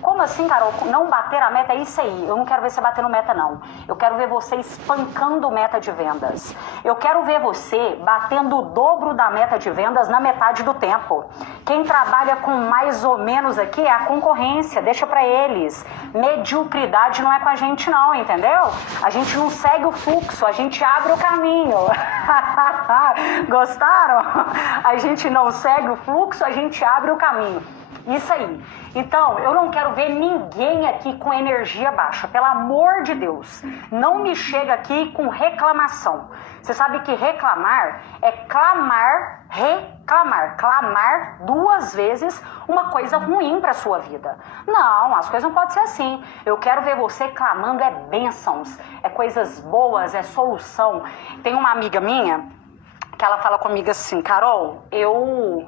Como assim, Carol? Não bater a meta? É isso aí. Eu não quero ver você batendo meta, não. Eu quero ver você espancando meta de vendas. Eu quero ver você batendo o dobro da meta de vendas na metade do tempo. Quem trabalha com mais ou menos aqui é a concorrência. Deixa pra eles. Mediocridade não é com a gente, não, entendeu? A gente não segue o fluxo, a gente abre o caminho. Gostaram? A gente não segue o fluxo, a gente abre o caminho. Isso aí. Então, eu não quero ver ninguém aqui com energia baixa. Pelo amor de Deus. Não me chega aqui com reclamação. Você sabe que reclamar é clamar, reclamar. Clamar 2 vezes uma coisa ruim para sua vida. Não, as coisas não podem ser assim. Eu quero ver você clamando é bênçãos, é coisas boas, é solução. Tem uma amiga minha que ela fala comigo assim, Carol, eu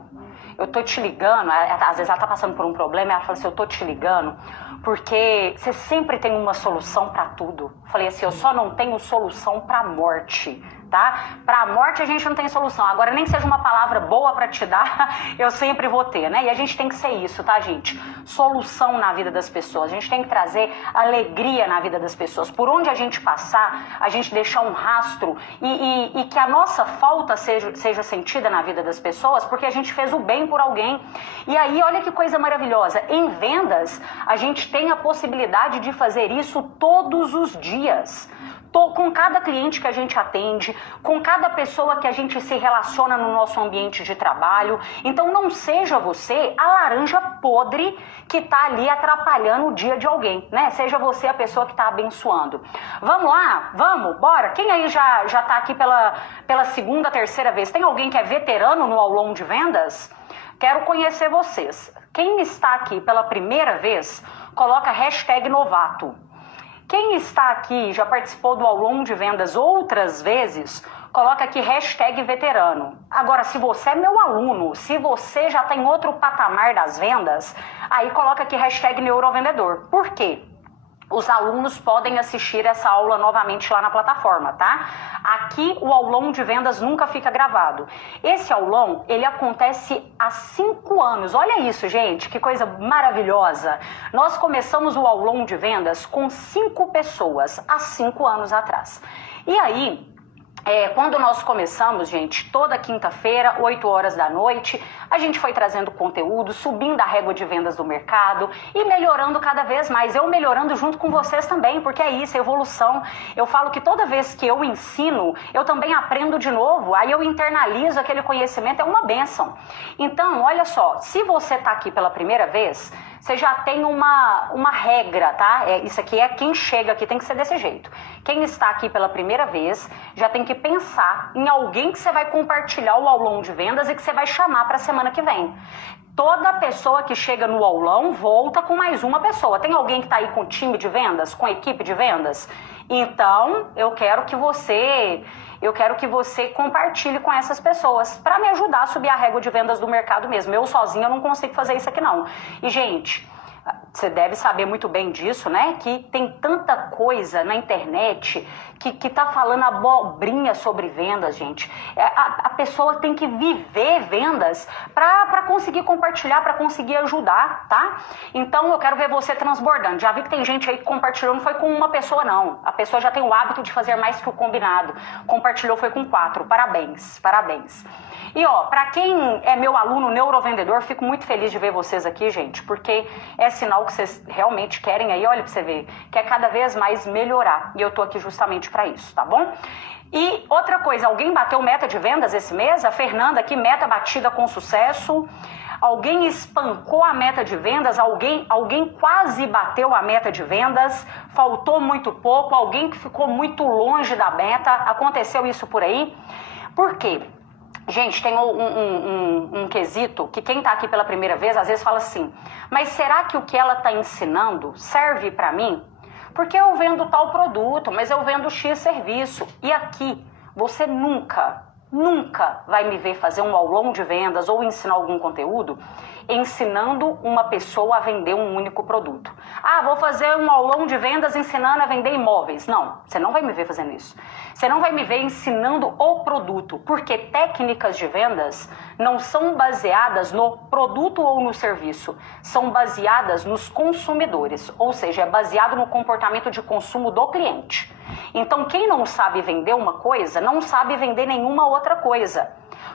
tô te ligando, às vezes ela tá passando por um problema, ela fala assim, eu tô te ligando porque você sempre tem uma solução pra tudo. Falei assim, eu só não tenho solução pra morte, tá? Pra morte a gente não tem solução. Agora, nem que seja uma palavra boa pra te dar, eu sempre vou ter, né? E a gente tem que ser isso, tá, gente? Solução na vida das pessoas. A gente tem que trazer alegria na vida das pessoas. Por onde a gente passar, a gente deixar um rastro e que a nossa falta seja sentida na vida das pessoas, porque a gente fez o bem por alguém. E aí, olha que coisa maravilhosa. Em vendas, a gente tem a possibilidade de fazer isso todos os dias. Com cada cliente que a gente atende, com cada pessoa que a gente se relaciona no nosso ambiente de trabalho. Então não seja você a laranja podre que está ali atrapalhando o dia de alguém, né? Seja você a pessoa que está abençoando. Vamos lá? Vamos? Bora? Quem aí já está aqui pela segunda, terceira vez? Tem alguém que é veterano no aulão de vendas? Quero conhecer vocês. Quem está aqui pela primeira vez, coloca #novato. Quem está aqui, já participou do aulão de vendas outras vezes, coloca aqui #veterano. Agora, se você é meu aluno, se você já tem outro patamar das vendas, aí coloca aqui #neurovendedor. Por quê? Os alunos podem assistir essa aula novamente lá na plataforma, tá? Aqui o aulão de vendas nunca fica gravado. Esse aulão, ele acontece há 5 anos. Olha isso, gente, que coisa maravilhosa. Nós começamos o aulão de vendas com 5 pessoas, há 5 anos atrás. E aí, quando nós começamos, gente, toda quinta-feira, 8 horas da noite, a gente foi trazendo conteúdo, subindo a régua de vendas do mercado e melhorando cada vez mais. Eu melhorando junto com vocês também, porque é isso, é evolução. Eu falo que toda vez que eu ensino, eu também aprendo de novo, aí eu internalizo aquele conhecimento, é uma bênção. Então, olha só, se você está aqui pela primeira vez, você já tem uma regra, tá? Isso aqui é quem chega aqui, tem que ser desse jeito. Quem está aqui pela primeira vez já tem que pensar em alguém que você vai compartilhar o aulão de vendas e que você vai chamar para a semana que vem. Toda pessoa que chega no aulão volta com mais uma pessoa. Tem alguém que está aí com time de vendas, com equipe de vendas? Então, eu quero que você compartilhe com essas pessoas para me ajudar a subir a régua de vendas do mercado mesmo. Eu sozinha não consigo fazer isso aqui não. E, gente, você deve saber muito bem disso, né? Que tem tanta coisa na internet que tá falando abobrinha sobre vendas, gente. A pessoa tem que viver vendas para conseguir compartilhar, para conseguir ajudar, tá? Então eu quero ver você transbordando. Já vi que tem gente aí que compartilhou, não foi com uma pessoa não. A pessoa já tem o hábito de fazer mais que o combinado. Compartilhou foi com 4. Parabéns, parabéns. E ó, pra quem é meu aluno neurovendedor, fico muito feliz de ver vocês aqui, gente, porque é sinal que vocês realmente querem aí, olha pra você ver, quer cada vez mais melhorar. E eu tô aqui justamente pra isso, tá bom? E outra coisa, alguém bateu meta de vendas esse mês? A Fernanda aqui, meta batida com sucesso. Alguém espancou a meta de vendas? Alguém quase bateu a meta de vendas? Faltou muito pouco? Alguém que ficou muito longe da meta? Aconteceu isso por aí? Por quê? Gente, tem um quesito que quem tá aqui pela primeira vez às vezes fala assim, mas será que o que ela tá ensinando serve para mim? Porque eu vendo tal produto, mas eu vendo X serviço. E aqui, você nunca vai me ver fazer um aulão de vendas ou ensinar algum conteúdo ensinando uma pessoa a vender um único produto. Ah, vou fazer um aulão de vendas ensinando a vender imóveis. Não, você não vai me ver fazendo isso. Você não vai me ver ensinando o produto, porque técnicas de vendas não são baseadas no produto ou no serviço, são baseadas nos consumidores, ou seja, é baseado no comportamento de consumo do cliente. Então, quem não sabe vender uma coisa, não sabe vender nenhuma outra coisa.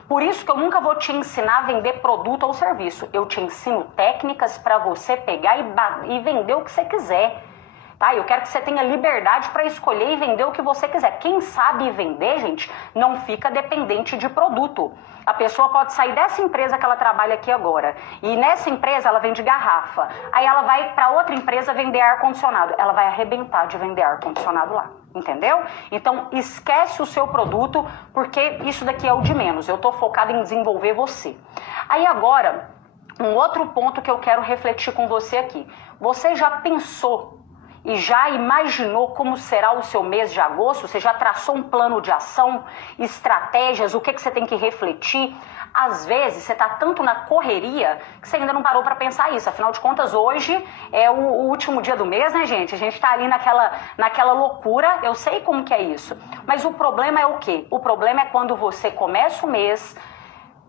Por isso que eu nunca vou te ensinar a vender produto ou serviço. Eu te ensino técnicas para você pegar e vender o que você quiser. Tá? Eu quero que você tenha liberdade para escolher e vender o que você quiser. Quem sabe vender, gente, não fica dependente de produto. A pessoa pode sair dessa empresa que ela trabalha aqui agora. E nessa empresa ela vende garrafa. Aí ela vai para outra empresa vender ar-condicionado. Ela vai arrebentar de vender ar-condicionado lá. Entendeu? Então esquece o seu produto, porque isso daqui é o de menos. Eu estou focada em desenvolver você. Aí agora, um outro ponto que eu quero refletir com você aqui. Você já pensou e já imaginou como será o seu mês de agosto? Você já traçou um plano de ação, estratégias, o que você tem que refletir? Às vezes você está tanto na correria que você ainda não parou para pensar isso. Afinal de contas, hoje é o último dia do mês, né, gente? A gente está ali naquela loucura, eu sei como que é isso. Mas o problema é o quê? O problema é quando você começa o mês.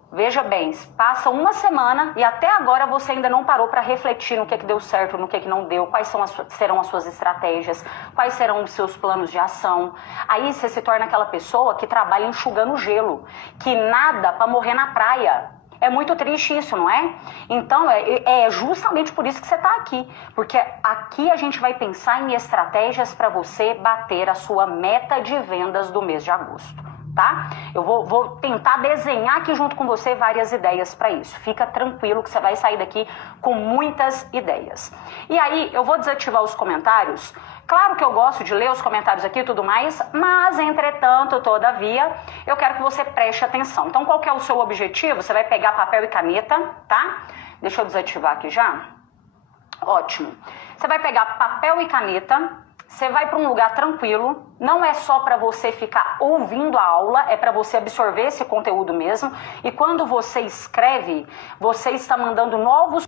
Veja bem, passa uma semana e até agora você ainda não parou para refletir no que deu certo, no que não deu, quais serão as suas estratégias, quais serão os seus planos de ação. Aí você se torna aquela pessoa que trabalha enxugando gelo, que nada para morrer na praia. É muito triste isso, não é? Então, é justamente por isso que você está aqui. Porque aqui a gente vai pensar em estratégias para você bater a sua meta de vendas do mês de agosto. Tá? Eu vou tentar desenhar aqui junto com você várias ideias para isso. Fica tranquilo que você vai sair daqui com muitas ideias. E aí, eu vou desativar os comentários. Claro que eu gosto de ler os comentários aqui e tudo mais, mas, entretanto, todavia, eu quero que você preste atenção. Então, qual que é o seu objetivo? Você vai pegar papel e caneta, tá? Deixa eu desativar aqui já. Ótimo. Você vai pegar papel e caneta. Você vai para um lugar tranquilo, não é só para você ficar ouvindo a aula, é para você absorver esse conteúdo mesmo. E quando você escreve, você está mandando novos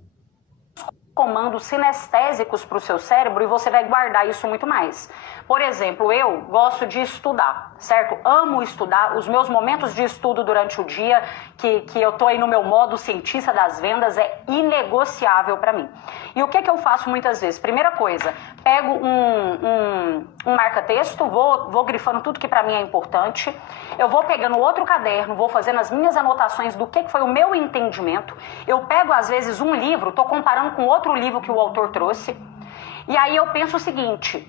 comandos sinestésicos para o seu cérebro e você vai guardar isso muito mais. Por exemplo, eu gosto de estudar, certo? Amo estudar, os meus momentos de estudo durante o dia, que eu tô aí no meu modo cientista das vendas, é inegociável para mim. E o que eu faço muitas vezes? Primeira coisa, pego um marca-texto, vou grifando tudo que para mim é importante, eu vou pegando outro caderno, vou fazendo as minhas anotações do que foi o meu entendimento, eu pego às vezes um livro, tô comparando com outro livro que o autor trouxe, e aí eu penso o seguinte: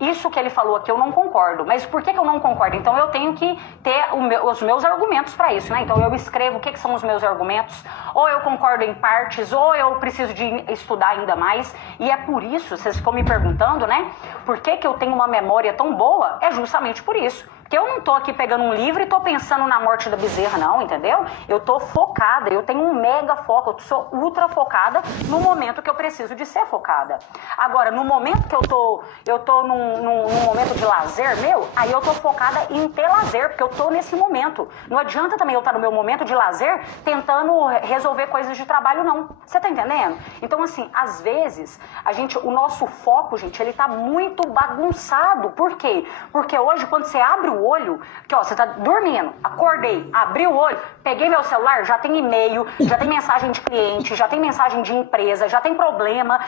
isso que ele falou aqui eu não concordo, mas por que eu não concordo? Então eu tenho que ter os meus argumentos para isso, né? Então eu escrevo o que são os meus argumentos, ou eu concordo em partes, ou eu preciso de estudar ainda mais, e é por isso, vocês ficam me perguntando, né? Por que eu tenho uma memória tão boa? É justamente por isso. Porque eu não tô aqui pegando um livro e tô pensando na morte da bezerra, não, entendeu? Eu tô focada, eu tenho um mega foco, eu sou ultra focada no momento que eu preciso de ser focada. Agora, no momento que eu tô num momento de lazer meu, aí eu tô focada em ter lazer, porque eu tô nesse momento. Não adianta também eu estar no meu momento de lazer tentando resolver coisas de trabalho, não. Você tá entendendo? Então, assim, às vezes, o nosso foco, gente, ele tá muito bagunçado. Por quê? Porque hoje, quando você abre o olho, que ó, você tá dormindo, acordei, abri o olho, peguei meu celular, já tem e-mail, já tem mensagem de cliente, já tem mensagem de empresa, já tem problema,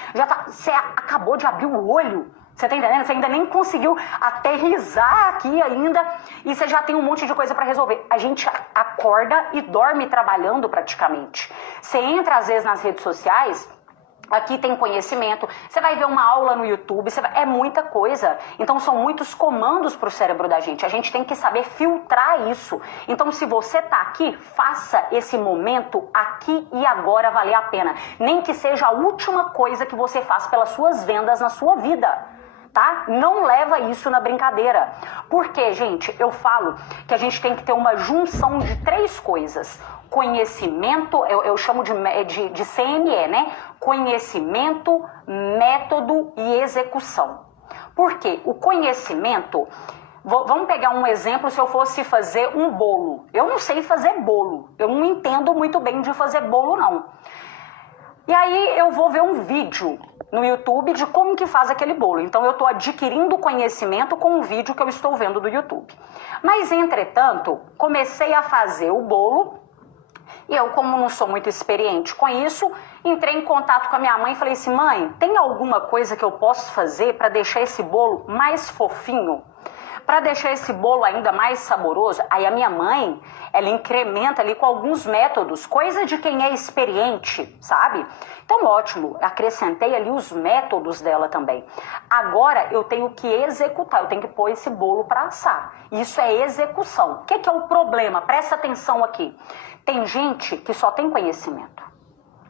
você acabou de abrir o olho. Você tá entendendo? Você ainda nem conseguiu aterrissar aqui ainda e você já tem um monte de coisa para resolver. A gente acorda e dorme trabalhando praticamente. Você entra às vezes nas redes sociais, aqui tem conhecimento, você vai ver uma aula no YouTube, é muita coisa. Então são muitos comandos para o cérebro da gente. A gente tem que saber filtrar isso. Então se você tá aqui, faça esse momento aqui e agora valer a pena. Nem que seja a última coisa que você faz pelas suas vendas na sua vida. Tá? Não leva isso na brincadeira. Porque, gente, eu falo que a gente tem que ter uma junção de 3 coisas. Conhecimento, eu chamo de CME, né? Conhecimento, método e execução. Por quê? O conhecimento, vamos pegar um exemplo, se eu fosse fazer um bolo. Eu não sei fazer bolo, eu não entendo muito bem de fazer bolo, não. E aí eu vou ver um vídeo no YouTube de como que faz aquele bolo. Então eu estou adquirindo conhecimento com um vídeo que eu estou vendo do YouTube. Mas, entretanto, comecei a fazer o bolo e eu, como não sou muito experiente com isso, entrei em contato com a minha mãe e falei assim: mãe, tem alguma coisa que eu posso fazer para deixar esse bolo mais fofinho? Para deixar esse bolo ainda mais saboroso? Aí a minha mãe, ela incrementa ali com alguns métodos, coisa de quem é experiente, sabe? Então, ótimo, acrescentei ali os métodos dela também. Agora eu tenho que executar, eu tenho que pôr esse bolo para assar. Isso é execução. O que é o problema? Presta atenção aqui. Tem gente que só tem conhecimento.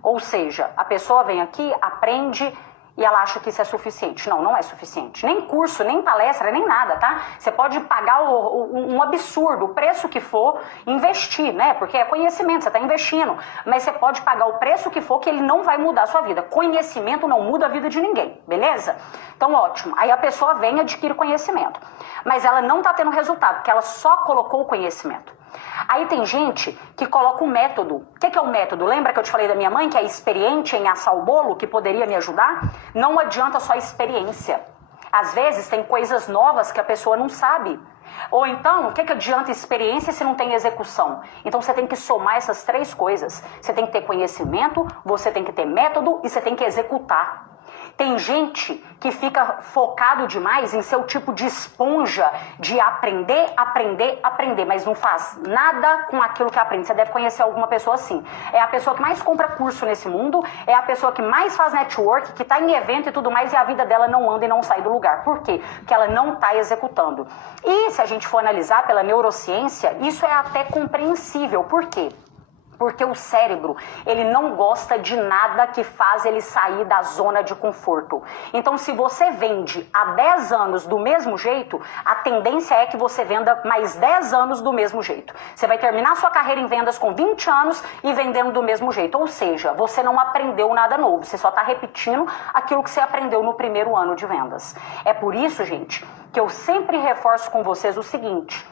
Ou seja, a pessoa vem aqui, aprende e ela acha que isso é suficiente. Não, não é suficiente. Nem curso, nem palestra, nem nada, tá? Você pode pagar um absurdo, o preço que for, investir, né? Porque é conhecimento, você está investindo. Mas você pode pagar o preço que for, que ele não vai mudar a sua vida. Conhecimento não muda a vida de ninguém, beleza? Então, ótimo. Aí a pessoa vem e adquire conhecimento. Mas ela não está tendo resultado, porque ela só colocou o conhecimento. Aí tem gente que coloca um método. O que é o método? Lembra que eu te falei da minha mãe, que é experiente em assar o bolo, que poderia me ajudar? Não adianta só experiência. Às vezes tem coisas novas que a pessoa não sabe. Ou então, o que adianta experiência se não tem execução? Então você tem que somar essas três coisas. Você tem que ter conhecimento, você tem que ter método e você tem que executar. Tem gente que fica focado demais em ser o tipo de esponja de aprender, mas não faz nada com aquilo que aprende. Você deve conhecer alguma pessoa assim. É a pessoa que mais compra curso nesse mundo, é a pessoa que mais faz network, que está em evento e tudo mais, e a vida dela não anda e não sai do lugar. Por quê? Porque ela não está executando. E se a gente for analisar pela neurociência, isso é até compreensível. Por quê? Porque o cérebro, ele não gosta de nada que faz ele sair da zona de conforto. Então, se você vende há 10 anos do mesmo jeito, a tendência é que você venda mais 10 anos do mesmo jeito. Você vai terminar sua carreira em vendas com 20 anos e vendendo do mesmo jeito. Ou seja, você não aprendeu nada novo, você só está repetindo aquilo que você aprendeu no primeiro ano de vendas. É por isso, gente, que eu sempre reforço com vocês o seguinte: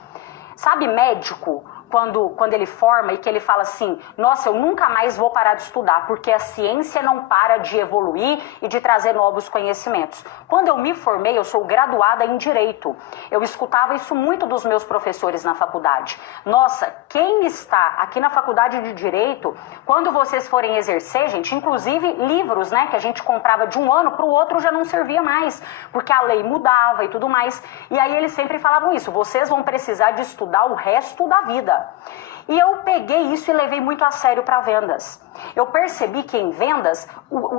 sabe médico? Quando ele forma e que ele fala assim: nossa, eu nunca mais vou parar de estudar, porque a ciência não para de evoluir e de trazer novos conhecimentos. Quando eu me formei, eu sou graduada em Direito. Eu escutava isso muito dos meus professores na faculdade. Nossa, quem está aqui na faculdade de Direito, quando vocês forem exercer, gente, inclusive livros, né, que a gente comprava de um ano para o outro já não servia mais, porque a lei mudava e tudo mais. E aí eles sempre falavam isso: vocês vão precisar de estudar o resto da vida. E eu peguei isso e levei muito a sério para vendas. Eu percebi que em vendas,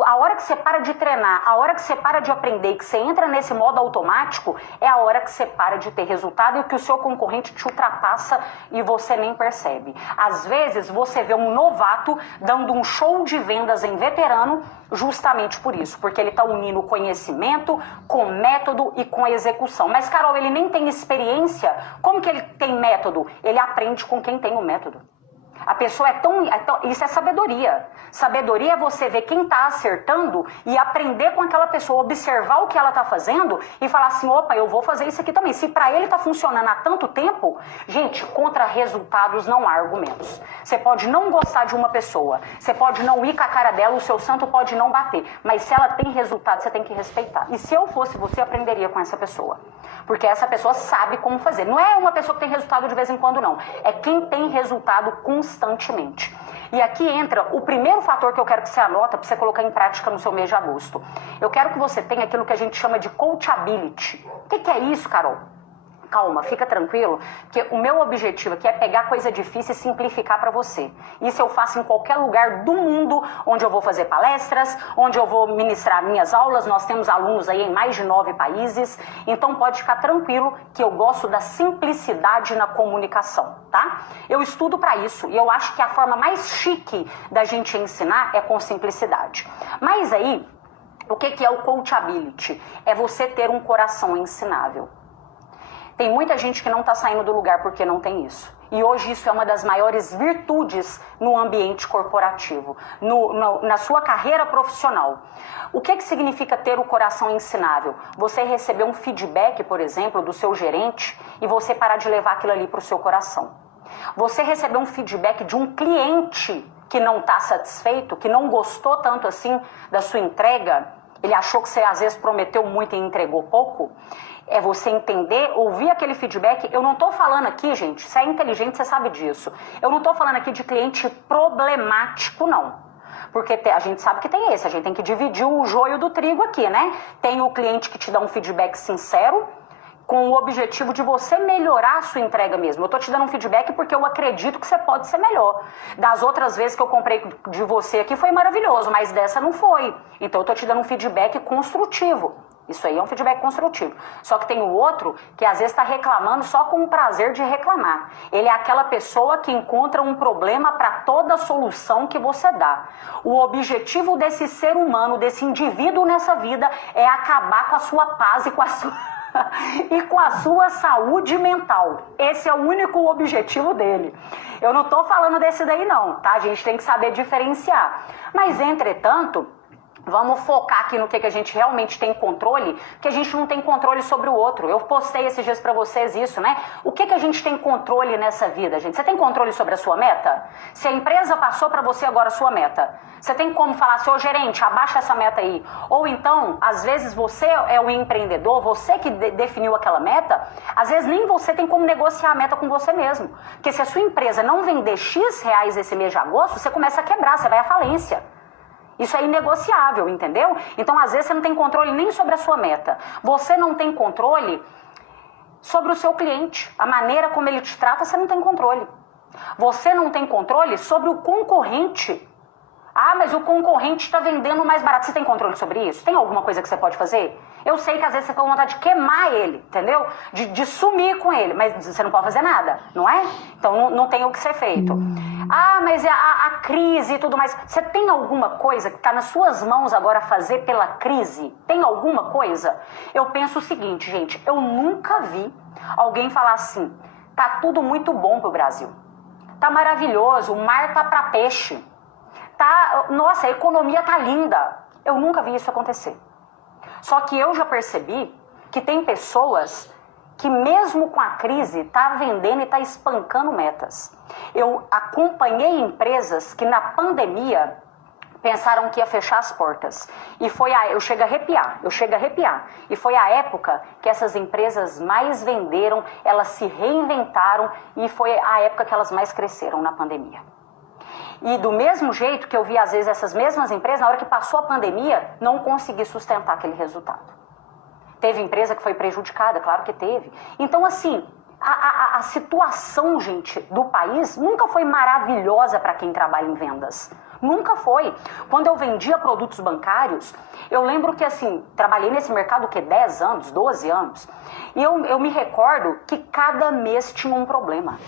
a hora que você para de treinar, a hora que você para de aprender e que você entra nesse modo automático, é a hora que você para de ter resultado e que o seu concorrente te ultrapassa e você nem percebe. Às vezes você vê um novato dando um show de vendas em veterano justamente por isso, porque ele está unindo conhecimento com método e com execução. Mas, Carol, ele nem tem experiência. Como que ele tem método? Ele aprende com quem tem o método. A pessoa é tão... Isso é sabedoria. Sabedoria é você ver quem está acertando e aprender com aquela pessoa, observar o que ela está fazendo e falar assim: opa, eu vou fazer isso aqui também. Se para ele está funcionando há tanto tempo, gente, contra resultados não há argumentos. Você pode não gostar de uma pessoa, você pode não ir com a cara dela, o seu santo pode não bater, mas se ela tem resultado, você tem que respeitar. E se eu fosse você, aprenderia com essa pessoa. Porque essa pessoa sabe como fazer. Não é uma pessoa que tem resultado de vez em quando, não. É quem tem resultado constantemente. E aqui entra o primeiro fator que eu quero que você anota para você colocar em prática no seu mês de agosto. Eu quero que você tenha aquilo que a gente chama de coachability. O que é isso, Carol? Calma, fica tranquilo, que o meu objetivo aqui é pegar coisa difícil e simplificar para você. Isso eu faço em qualquer lugar do mundo, onde eu vou fazer palestras, onde eu vou ministrar minhas aulas. Nós temos alunos aí em mais de 9 países, então pode ficar tranquilo que eu gosto da simplicidade na comunicação, tá? Eu estudo para isso e eu acho que a forma mais chique da gente ensinar é com simplicidade. Mas aí, o que é o coachability? É você ter um coração ensinável. Tem muita gente que não está saindo do lugar porque não tem isso. E hoje isso é uma das maiores virtudes no ambiente corporativo, na sua carreira profissional. O que significa ter o coração ensinável? Você receber um feedback, por exemplo, do seu gerente e você parar de levar aquilo ali para o seu coração. Você receber um feedback de um cliente que não está satisfeito, que não gostou tanto assim da sua entrega, ele achou que você às vezes prometeu muito e entregou pouco, é você entender, ouvir aquele feedback. Eu não estou falando aqui, gente, se é inteligente, você sabe disso. Eu não estou falando aqui de cliente problemático, não. Porque a gente sabe que tem esse, a gente tem que dividir o joio do trigo aqui, né? Tem o cliente que te dá um feedback sincero, com o objetivo de você melhorar a sua entrega mesmo. Eu tô te dando um feedback porque eu acredito que você pode ser melhor. Das outras vezes que eu comprei de você aqui foi maravilhoso, mas dessa não foi. Então eu tô te dando um feedback construtivo. Isso aí é um feedback construtivo. Só que tem o outro que às vezes está reclamando só com o prazer de reclamar. Ele é aquela pessoa que encontra um problema para toda solução que você dá. O objetivo desse ser humano, desse indivíduo nessa vida é acabar com a sua paz e com a sua... e com a sua saúde mental. Esse é o único objetivo dele. Eu não estou falando desse daí não, tá? A gente tem que saber diferenciar. Mas, entretanto, vamos focar aqui no que a gente realmente tem controle, que a gente não tem controle sobre o outro. Eu postei esses dias pra vocês isso, né? O que a gente tem controle nessa vida, gente? Você tem controle sobre a sua meta? Se a empresa passou pra você agora a sua meta, você tem como falar assim, ô gerente, abaixa essa meta aí. Ou então, às vezes você é o empreendedor, você que definiu aquela meta, às vezes nem você tem como negociar a meta com você mesmo. Porque se a sua empresa não vender X reais esse mês de agosto, você começa a quebrar, você vai à falência. Isso é inegociável, entendeu? Então, às vezes, você não tem controle nem sobre a sua meta. Você não tem controle sobre o seu cliente. A maneira como ele te trata, você não tem controle. Você não tem controle sobre o concorrente. Ah, mas o concorrente está vendendo mais barato. Você tem controle sobre isso? Tem alguma coisa que você pode fazer? Eu sei que às vezes você tem vontade de queimar ele, entendeu? De sumir com ele, mas você não pode fazer nada, não é? Então não tem o que ser feito. Ah, mas a crise e tudo mais. Você tem alguma coisa que está nas suas mãos agora fazer pela crise? Tem alguma coisa? Eu penso o seguinte, gente, eu nunca vi alguém falar assim, tá tudo muito bom pro Brasil. Tá maravilhoso, o mar tá para peixe. Nossa, a economia tá linda. Eu nunca vi isso acontecer. Só que eu já percebi que tem pessoas que mesmo com a crise tá vendendo e tá espancando metas. Eu acompanhei empresas que na pandemia pensaram que ia fechar as portas. E eu chego a arrepiar. E foi a época que essas empresas mais venderam, elas se reinventaram e foi a época que elas mais cresceram na pandemia. E do mesmo jeito que eu vi, às vezes, essas mesmas empresas, na hora que passou a pandemia, não consegui sustentar aquele resultado. Teve empresa que foi prejudicada, claro que teve. Então, assim, a situação, gente, do país nunca foi maravilhosa para quem trabalha em vendas. Nunca foi. Quando eu vendia produtos bancários, eu lembro que, assim, trabalhei nesse mercado, 10 anos, 12 anos, e eu me recordo que cada mês tinha um problema.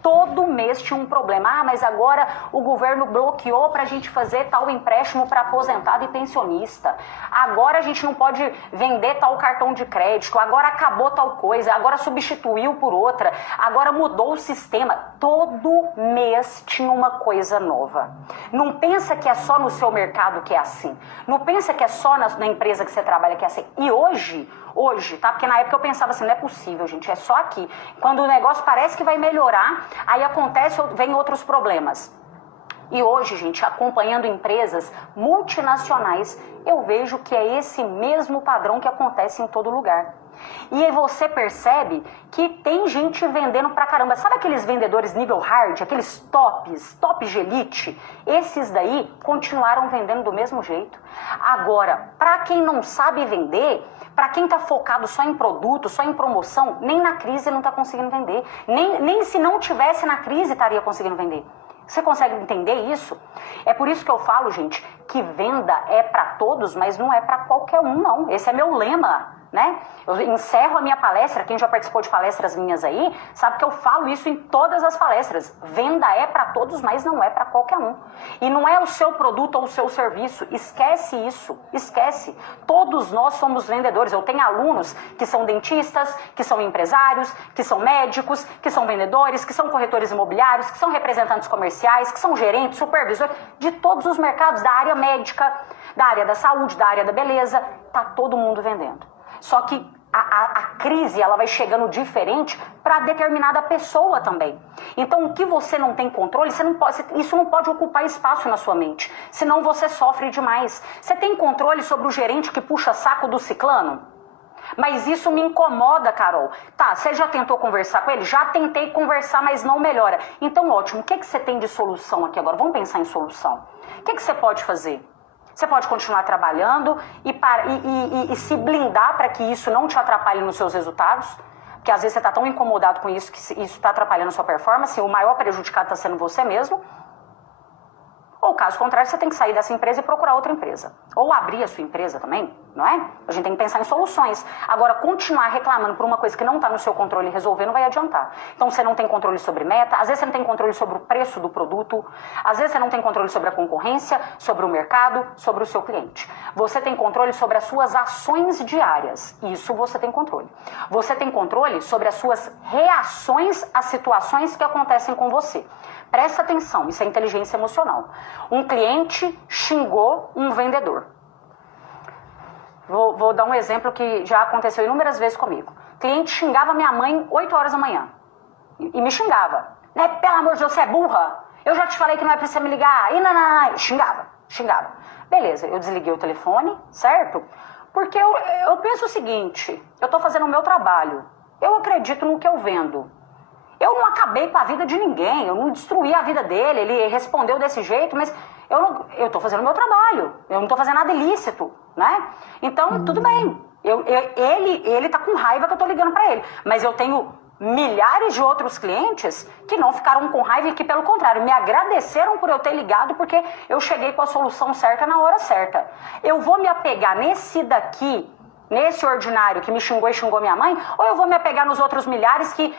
Todo mês tinha um problema. Ah, mas agora o governo bloqueou para a gente fazer tal empréstimo para aposentado e pensionista. Agora a gente não pode vender tal cartão de crédito. Agora acabou tal coisa. Agora substituiu por outra. Agora mudou o sistema. Todo mês tinha uma coisa nova. Não pensa que é só no seu mercado que é assim. Não pensa que é só na empresa que você trabalha que é assim. E hoje, tá? Porque na época eu pensava assim, não é possível, gente, é só aqui. Quando o negócio parece que vai melhorar, aí vem outros problemas. E hoje, gente, acompanhando empresas multinacionais, eu vejo que é esse mesmo padrão que acontece em todo lugar. E aí você percebe que tem gente vendendo pra caramba. Sabe aqueles vendedores nível hard, aqueles tops de elite? Esses daí continuaram vendendo do mesmo jeito. Agora, pra quem não sabe vender, para quem está focado só em produto, só em promoção, nem na crise não está conseguindo vender. Nem se não tivesse na crise estaria conseguindo vender. Você consegue entender isso? É por isso que eu falo, gente, que venda é para todos, mas não é para qualquer um, não. Esse é meu lema, né? Eu encerro a minha palestra, quem já participou de palestras minhas aí, sabe que eu falo isso em todas as palestras. Venda é para todos, mas não é para qualquer um. E não é o seu produto ou o seu serviço. Esquece isso, esquece. Todos nós somos vendedores. Eu tenho alunos que são dentistas, que são empresários, que são médicos, que são vendedores, que são corretores imobiliários, que são representantes comerciais, que são gerentes, supervisores, de todos os mercados, da área médica, da área da saúde, da área da beleza. Tá todo mundo vendendo. Só que a crise ela vai chegando diferente para determinada pessoa também. Então, o que você não tem controle, isso não pode ocupar espaço na sua mente. Senão você sofre demais. Você tem controle sobre o gerente que puxa saco do ciclano? Mas isso me incomoda, Carol. Tá, você já tentou conversar com ele? Já tentei conversar, mas não melhora. Então, ótimo. O que você tem de solução aqui agora? Vamos pensar em solução. O que você pode fazer? Você pode continuar trabalhando e se blindar para que isso não te atrapalhe nos seus resultados. Porque às vezes você está tão incomodado com isso que isso está atrapalhando a sua performance. O maior prejudicado está sendo você mesmo. Ou caso contrário, você tem que sair dessa empresa e procurar outra empresa. Ou abrir a sua empresa também, não é? A gente tem que pensar em soluções. Agora, continuar reclamando por uma coisa que não está no seu controle e resolver não vai adiantar. Então, você não tem controle sobre meta, às vezes você não tem controle sobre o preço do produto, às vezes você não tem controle sobre a concorrência, sobre o mercado, sobre o seu cliente. Você tem controle sobre as suas ações diárias. Isso você tem controle. Você tem controle sobre as suas reações às situações que acontecem com você. Presta atenção, isso é inteligência emocional. Um cliente xingou um vendedor. Vou dar um exemplo que já aconteceu inúmeras vezes comigo. O cliente xingava minha mãe 8 horas da manhã. E me xingava. Né? Pelo amor de Deus, você é burra? Eu já te falei que não é pra você me ligar. E não. Xingava. Beleza, eu desliguei o telefone, certo? Porque eu penso o seguinte, eu tô fazendo o meu trabalho. Eu acredito no que eu vendo. Eu não acabei com a vida de ninguém, eu não destruí a vida dele, ele respondeu desse jeito, mas eu tô fazendo o meu trabalho, eu não tô fazendo nada ilícito, né? Então, tudo bem, ele tá com raiva que eu tô ligando pra ele, mas eu tenho milhares de outros clientes que não ficaram com raiva e que, pelo contrário, me agradeceram por eu ter ligado porque eu cheguei com a solução certa na hora certa. Eu vou me apegar nesse ordinário que me xingou e xingou minha mãe, ou eu vou me apegar nos outros milhares que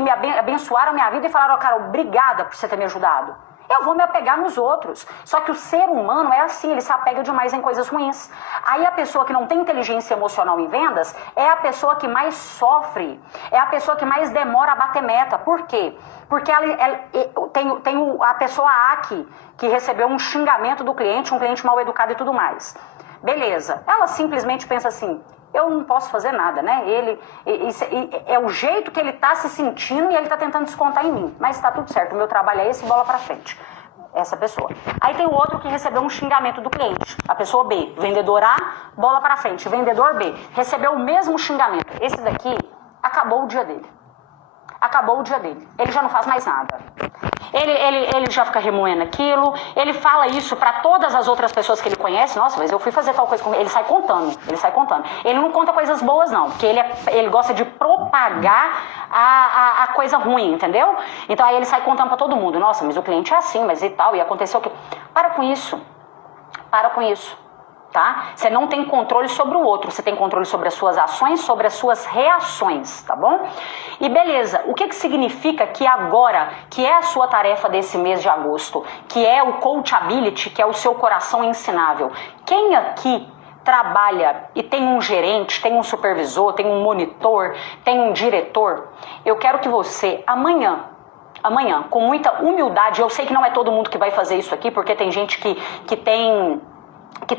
me abençoaram minha vida e falaram, cara, obrigada por você ter me ajudado. Eu vou me apegar nos outros. Só que o ser humano é assim, ele se apega demais em coisas ruins. Aí a pessoa que não tem inteligência emocional em vendas é a pessoa que mais sofre, é a pessoa que mais demora a bater meta. Por quê? Porque tem a pessoa A que recebeu um xingamento do cliente, um cliente mal educado e tudo mais. Beleza, ela simplesmente pensa assim, eu não posso fazer nada, né? É o jeito que ele está se sentindo e ele está tentando descontar em mim. Mas está tudo certo, o meu trabalho é esse, bola para frente. Essa pessoa. Aí tem o outro que recebeu um xingamento do cliente, a pessoa B. Vendedor A, bola para frente. Vendedor B, recebeu o mesmo xingamento. Esse daqui, acabou o dia dele. Acabou o dia dele. Ele já não faz mais nada. Ele já fica remoendo aquilo. Ele fala isso para todas as outras pessoas que ele conhece. Nossa, mas eu fui fazer tal coisa com ele. Ele sai contando. Ele não conta coisas boas, não. Porque ele gosta de propagar a coisa ruim, entendeu? Então aí ele sai contando para todo mundo. Nossa, mas o cliente é assim, mas e tal. E aconteceu o quê? Para com isso. Tá? Você não tem controle sobre o outro, você tem controle sobre as suas ações, sobre as suas reações, tá bom? E beleza, o que significa que agora, que é a sua tarefa desse mês de agosto, que é o coachability, que é o seu coração ensinável, quem aqui trabalha e tem um gerente, tem um supervisor, tem um monitor, tem um diretor, eu quero que você, amanhã, com muita humildade, eu sei que não é todo mundo que vai fazer isso aqui, porque tem gente que tem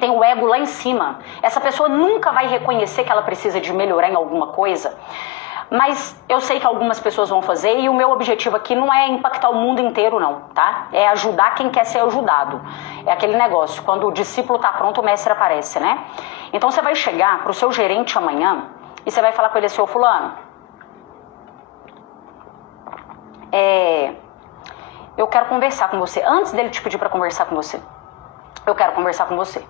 o ego lá em cima. Essa pessoa nunca vai reconhecer que ela precisa de melhorar em alguma coisa. Mas eu sei que algumas pessoas vão fazer e o meu objetivo aqui não é impactar o mundo inteiro, não, tá? É ajudar quem quer ser ajudado. É aquele negócio, quando o discípulo tá pronto, o mestre aparece, né? Então você vai chegar pro seu gerente amanhã e você vai falar com ele assim, ô fulano, eu quero conversar com você. Antes dele te pedir para conversar com você, eu quero conversar com você.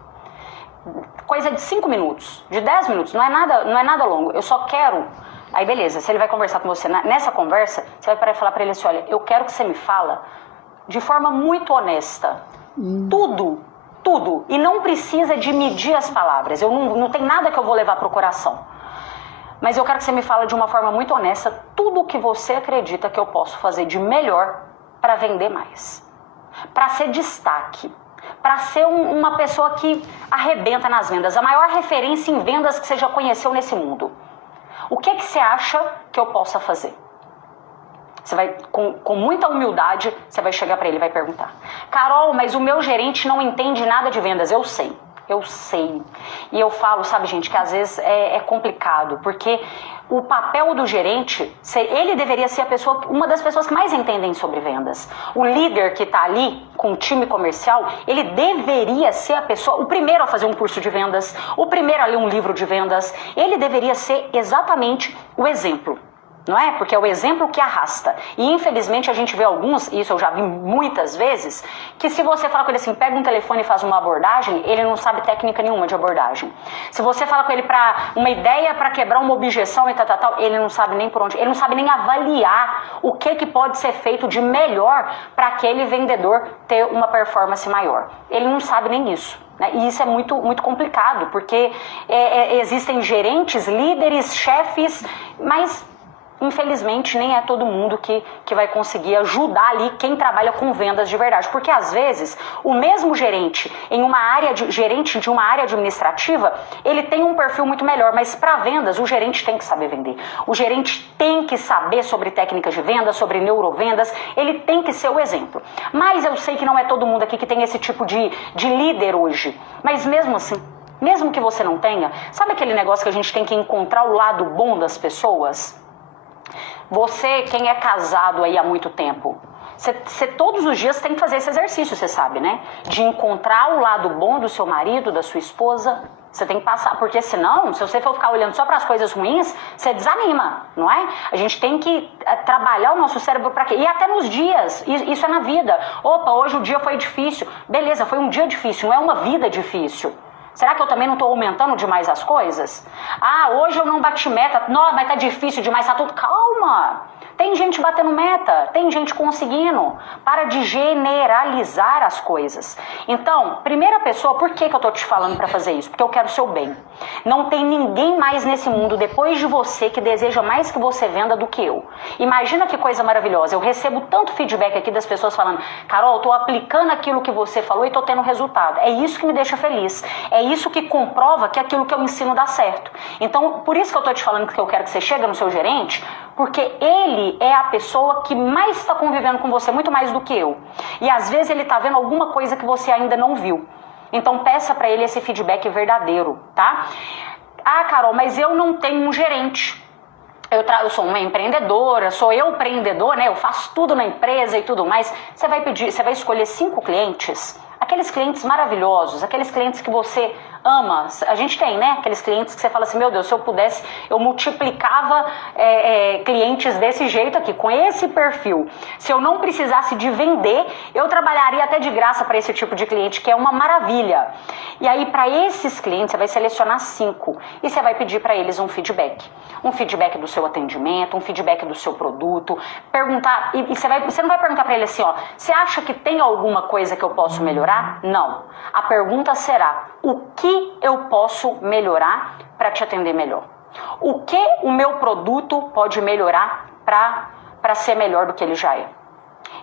Coisa de 5 minutos, de 10 minutos, não é nada longo. Eu só quero... Aí beleza, se ele vai conversar com você, nessa conversa, você vai parar e falar pra ele assim, olha, eu quero que você me fala de forma muito honesta. Tudo. E não precisa de medir as palavras. Eu não tem nada que eu vou levar pro coração. Mas eu quero que você me fale de uma forma muito honesta tudo o que você acredita que eu posso fazer de melhor para vender mais. Para ser destaque. Para ser uma pessoa que arrebenta nas vendas. A maior referência em vendas que você já conheceu nesse mundo. O que você acha que eu possa fazer? Você vai, com muita humildade, você vai chegar para ele e vai perguntar. Carol, mas o meu gerente não entende nada de vendas. Eu sei. Eu sei. E eu falo, sabe, gente, que às vezes é complicado, porque o papel do gerente, ele deveria ser uma das pessoas que mais entendem sobre vendas. O líder que está ali com o time comercial, ele deveria ser a pessoa, o primeiro a fazer um curso de vendas, o primeiro a ler um livro de vendas. Ele deveria ser exatamente o exemplo. Não é? Porque é o exemplo que arrasta. E infelizmente a gente vê alguns, e isso eu já vi muitas vezes, que se você fala com ele assim, pega um telefone e faz uma abordagem, ele não sabe técnica nenhuma de abordagem. Se você fala com ele para uma ideia para quebrar uma objeção e tal, ele não sabe nem por onde, ele não sabe nem avaliar o que pode ser feito de melhor para aquele vendedor ter uma performance maior. Ele não sabe nem isso. E isso é muito, muito complicado, porque existem gerentes, líderes, chefes, mas infelizmente nem é todo mundo que vai conseguir ajudar ali quem trabalha com vendas de verdade, porque às vezes o mesmo gerente gerente de uma área administrativa, ele tem um perfil muito melhor, mas para vendas o gerente tem que saber vender, o gerente tem que saber sobre técnicas de vendas, sobre neurovendas, ele tem que ser o exemplo. Mas eu sei que não é todo mundo aqui que tem esse tipo de líder hoje, mas mesmo assim, mesmo que você não tenha, sabe aquele negócio que a gente tem que encontrar o lado bom das pessoas? Você, quem é casado aí há muito tempo, você todos os dias tem que fazer esse exercício, você sabe, né? De encontrar o lado bom do seu marido, da sua esposa. Você tem que passar, porque senão, se você for ficar olhando só para as coisas ruins, você desanima, não é? A gente tem que trabalhar o nosso cérebro para quê? E até nos dias, isso é na vida. Opa, hoje o dia foi difícil. Beleza, foi um dia difícil, não é uma vida difícil. Será que eu também não estou aumentando demais as coisas? Ah, hoje eu não bati meta. Não, mas tá difícil demais, tá tudo... Calma! Tem gente batendo meta, tem gente conseguindo. Para de generalizar as coisas. Então, primeira pessoa, por que eu tô te falando para fazer isso? Porque eu quero o seu bem. Não tem ninguém mais nesse mundo, depois de você, que deseja mais que você venda do que eu. Imagina que coisa maravilhosa. Eu recebo tanto feedback aqui das pessoas falando, Carol, eu tô aplicando aquilo que você falou e tô tendo resultado. É isso que me deixa feliz. É isso que comprova que aquilo que eu ensino dá certo. Então, por isso que eu tô te falando que eu quero que você chegue no seu gerente, porque ele é a pessoa que mais está convivendo com você, muito mais do que eu. E às vezes ele está vendo alguma coisa que você ainda não viu. Então peça para ele esse feedback verdadeiro, tá? Ah, Carol, mas eu não tenho um gerente. Eu sou uma empreendedora, sou eu empreendedor, né? Eu faço tudo na empresa e tudo mais. Você vai escolher 5 clientes, aqueles clientes maravilhosos, aqueles clientes que você ama. A gente tem, né? Aqueles clientes que você fala assim, meu Deus, se eu pudesse, eu multiplicava clientes desse jeito aqui, com esse perfil. Se eu não precisasse de vender, eu trabalharia até de graça para esse tipo de cliente, que é uma maravilha. E aí, para esses clientes, você vai selecionar 5 e você vai pedir para eles um feedback. Um feedback do seu atendimento, um feedback do seu produto. Perguntar, e você não vai perguntar para ele assim, ó, você acha que tem alguma coisa que eu posso melhorar? Não. A pergunta será, o que eu posso melhorar para te atender melhor? O que o meu produto pode melhorar para ser melhor do que ele já é?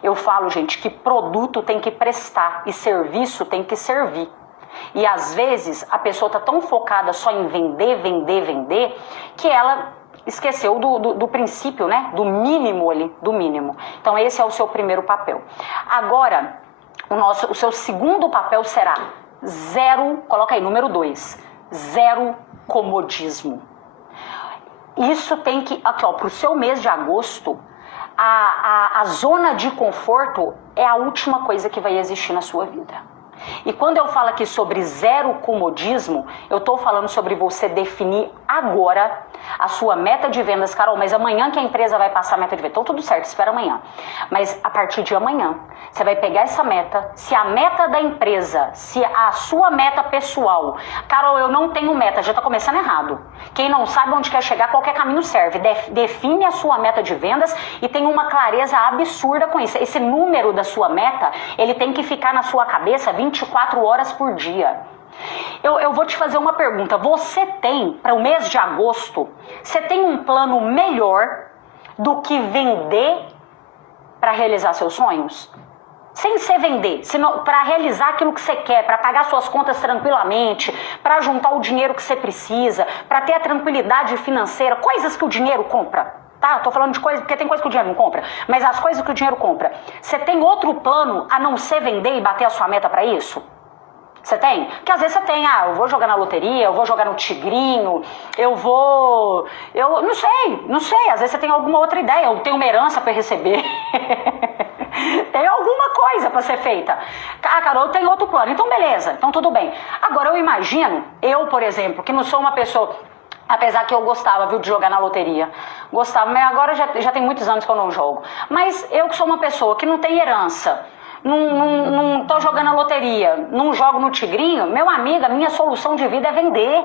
Eu falo, gente, que produto tem que prestar e serviço tem que servir. E às vezes a pessoa está tão focada só em vender, que ela esqueceu do princípio, né? Do mínimo ali, do mínimo. Então esse é o seu primeiro papel. Agora, o seu segundo papel será 0, coloca aí, número 2, 0 comodismo. Isso tem que, aqui ó, pro seu mês de agosto, a zona de conforto é a última coisa que vai existir na sua vida. E quando eu falo aqui sobre 0 comodismo, eu estou falando sobre você definir agora a sua meta de vendas. Carol, mas amanhã que a empresa vai passar a meta de vendas. Então tudo certo, espera amanhã. Mas a partir de amanhã, você vai pegar essa meta, se a meta da empresa, se a sua meta pessoal, Carol, eu não tenho meta, já está começando errado. Quem não sabe onde quer chegar, qualquer caminho serve. Define a sua meta de vendas e tenha uma clareza absurda com isso. Esse número da sua meta, ele tem que ficar na sua cabeça 24 horas por dia. Eu vou te fazer uma pergunta. Você tem, para o mês de agosto, você tem um plano melhor do que vender para realizar seus sonhos? Sem ser vender, para realizar aquilo que você quer, para pagar suas contas tranquilamente, para juntar o dinheiro que você precisa, para ter a tranquilidade financeira, coisas que o dinheiro compra. Tá? Tô falando de coisas, porque tem coisa que o dinheiro não compra, mas as coisas que o dinheiro compra. Você tem outro plano a não ser vender e bater a sua meta para isso? Você tem? Porque às vezes você tem, eu vou jogar na loteria, eu vou jogar no tigrinho, eu não sei, às vezes você tem alguma outra ideia, eu tenho uma herança para receber. Tem alguma coisa para ser feita. Carol, eu tenho outro plano, então beleza, então tudo bem. Agora eu imagino, eu, por exemplo, que não sou uma pessoa, apesar que eu gostava, viu, de jogar na loteria, gostava, mas agora já tem muitos anos que eu não jogo. Mas eu que sou uma pessoa que não tem herança, não tô jogando a loteria, não jogo no tigrinho, meu amigo, a minha solução de vida é vender.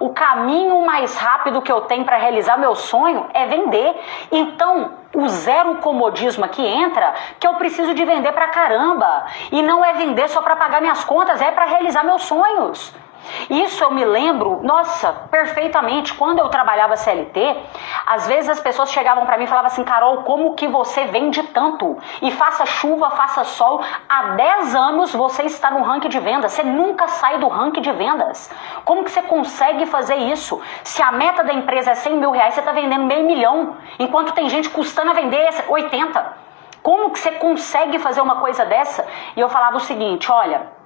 O caminho mais rápido que eu tenho para realizar meu sonho é vender. Então, o zero comodismo aqui entra, que eu preciso de vender pra caramba. E não é vender só para pagar minhas contas, é para realizar meus sonhos. Isso eu me lembro, nossa, perfeitamente, quando eu trabalhava CLT, às vezes as pessoas chegavam para mim e falavam assim, Carol, como que você vende tanto? E faça chuva, faça sol, há 10 anos você está no ranking de vendas, você nunca sai do ranking de vendas. Como que você consegue fazer isso? Se a meta da empresa é 100 mil reais, você está vendendo R$500 mil, enquanto tem gente custando a vender 80. Como que você consegue fazer uma coisa dessa? E eu falava o seguinte, olha,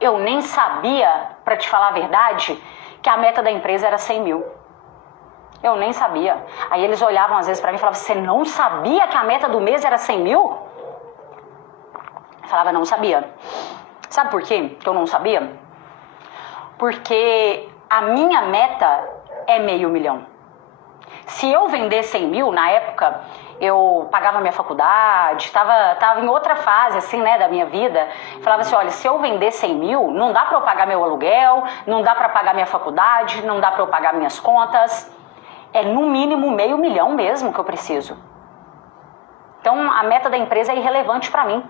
eu nem sabia, para te falar a verdade, que a meta da empresa era 100 mil. Eu nem sabia. Aí eles olhavam às vezes para mim e falavam, você não sabia que a meta do mês era 100 mil? Eu falava, não sabia. Sabe por quê que eu não sabia? Porque a minha meta é R$500 mil. Se eu vender 100 mil, na época, eu pagava minha faculdade, tava em outra fase, assim, né, da minha vida. Falava assim, olha, se eu vender 100 mil, não dá para eu pagar meu aluguel, não dá para pagar minha faculdade, não dá para eu pagar minhas contas. É no mínimo R$500 mil mesmo que eu preciso. Então, a meta da empresa é irrelevante para mim.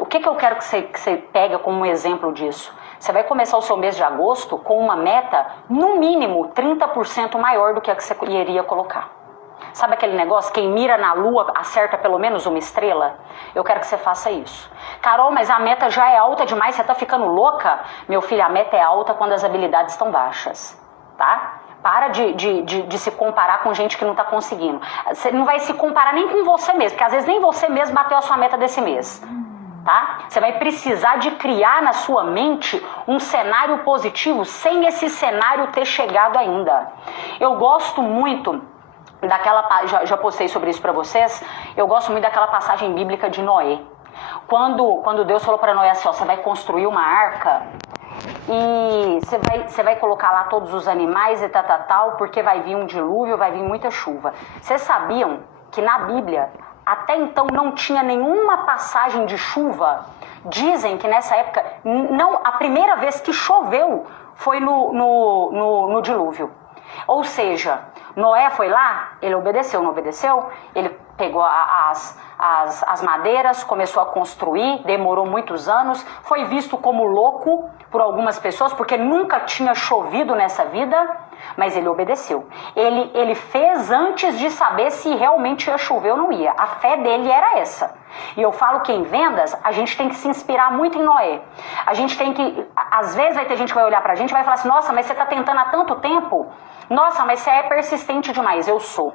O que eu quero que você pegue como um exemplo disso? Você vai começar o seu mês de agosto com uma meta, no mínimo, 30% maior do que a que você iria colocar. Sabe aquele negócio, quem mira na lua acerta pelo menos uma estrela? Eu quero que você faça isso. Carol, mas a meta já é alta demais, você tá ficando louca? Meu filho, a meta é alta quando as habilidades estão baixas, tá? Para de se comparar com gente que não tá conseguindo. Você não vai se comparar nem com você mesmo, porque às vezes nem você mesmo bateu a sua meta desse mês. Tá? Você vai precisar de criar na sua mente um cenário positivo sem esse cenário ter chegado ainda. Eu gosto muito daquela, já postei sobre isso para vocês, eu gosto muito daquela passagem bíblica de Noé. Quando Deus falou para Noé assim, ó, você vai construir uma arca e você vai colocar lá todos os animais e tal, porque vai vir um dilúvio, vai vir muita chuva. Vocês sabiam que na Bíblia até então não tinha nenhuma passagem de chuva? Dizem que nessa época, não, a primeira vez que choveu foi no dilúvio. Ou seja, Noé foi lá, ele obedeceu, não obedeceu? Ele pegou as madeiras, começou a construir, demorou muitos anos, foi visto como louco por algumas pessoas, porque nunca tinha chovido nessa vida, mas ele obedeceu. Ele fez antes de saber se realmente ia chover ou não ia. A fé dele era essa. E eu falo que em vendas, a gente tem que se inspirar muito em Noé. A gente tem que, às vezes vai ter gente que vai olhar pra gente e vai falar assim, nossa, mas você tá tentando há tanto tempo? Nossa, mas você é persistente demais. Eu sou.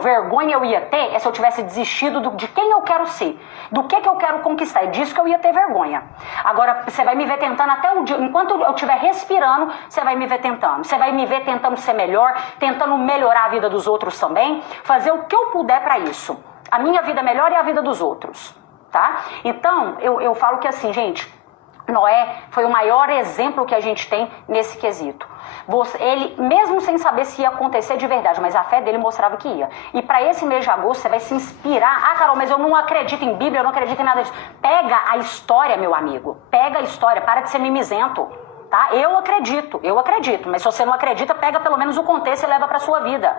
Vergonha eu ia ter se eu tivesse desistido de quem eu quero ser, do que eu quero conquistar, é disso que eu ia ter vergonha. Agora, você vai me ver tentando até o dia, enquanto eu estiver respirando, você vai me ver tentando. Você vai me ver tentando ser melhor, tentando melhorar a vida dos outros também, fazer o que eu puder para isso. A minha vida melhor e a vida dos outros, tá? Então, eu falo que assim, gente, Noé foi o maior exemplo que a gente tem nesse quesito. Ele, mesmo sem saber se ia acontecer de verdade, mas a fé dele mostrava que ia. E para esse mês de agosto, você vai se inspirar. Ah, Carol, mas eu não acredito em Bíblia, eu não acredito em nada disso. Pega a história, meu amigo. Pega a história, para de ser mimizento. Tá? Eu acredito. Mas se você não acredita, pega pelo menos o contexto e leva para sua vida.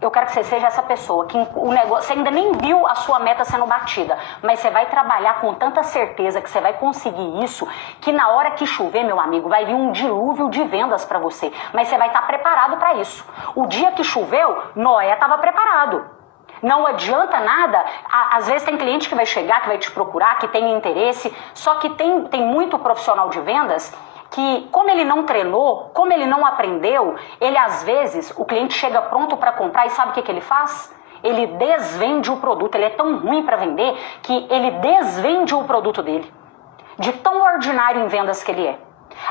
Eu quero que você seja essa pessoa, que o negócio, você ainda nem viu a sua meta sendo batida, mas você vai trabalhar com tanta certeza que você vai conseguir isso, que na hora que chover, meu amigo, vai vir um dilúvio de vendas para você. Mas você vai estar preparado para isso. O dia que choveu, Noé estava preparado. Não adianta nada, às vezes tem cliente que vai chegar, que vai te procurar, que tem interesse, só que tem muito profissional de vendas que, como ele não treinou, como ele não aprendeu, ele às vezes, o cliente chega pronto para comprar e sabe o que ele faz? Ele desvende o produto, ele é tão ruim para vender que ele desvende o produto dele, de tão ordinário em vendas que ele é.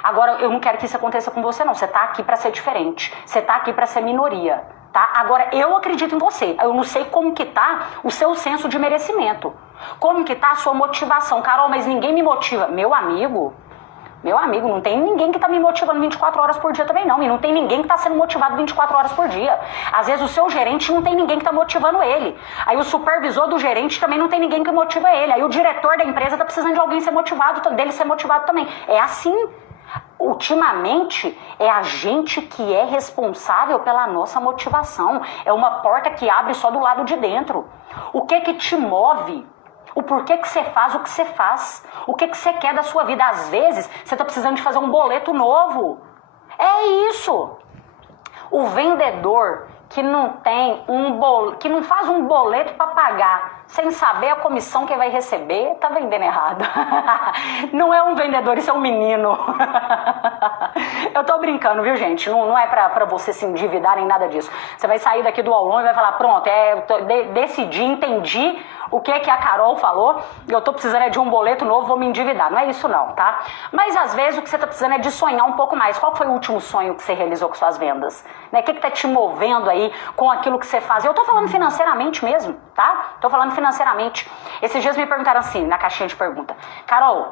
Agora, eu não quero que isso aconteça com você, não. Você tá aqui para ser diferente. Você tá aqui para ser minoria, tá? Agora, eu acredito em você. Eu não sei como que tá o seu senso de merecimento. Como que tá a sua motivação. Carol, mas ninguém me motiva. Meu amigo, não tem ninguém que tá me motivando 24 horas por dia também não. E não tem ninguém que tá sendo motivado 24 horas por dia. Às vezes o seu gerente não tem ninguém que tá motivando ele. Aí o supervisor do gerente também não tem ninguém que motiva ele. Aí o diretor da empresa tá precisando de alguém ser motivado, dele ser motivado também. É assim. Ultimamente, é a gente que é responsável pela nossa motivação. É uma porta que abre só do lado de dentro. O que que te move? O porquê que você faz o que você faz? O que que você quer da sua vida? Às vezes, você está precisando de fazer um boleto novo. É isso. O vendedor que não tem que não faz um boleto para pagar, sem saber a comissão que vai receber, tá vendendo errado. Não é um vendedor, isso é um menino. Eu tô brincando, viu, gente? Não é pra você se endividar nem nada disso. Você vai sair daqui do aulão e vai falar, pronto, decidi, entendi o que a Carol falou, eu tô precisando de um boleto novo, vou me endividar. Não é isso não, tá? Mas às vezes o que você tá precisando é de sonhar um pouco mais. Qual foi o último sonho que você realizou com suas vendas? Né? O que tá te movendo aí com aquilo que você faz? Eu tô falando financeiramente mesmo, tá? Tô falando financeiramente. Esses dias me perguntaram assim, na caixinha de pergunta, Carol,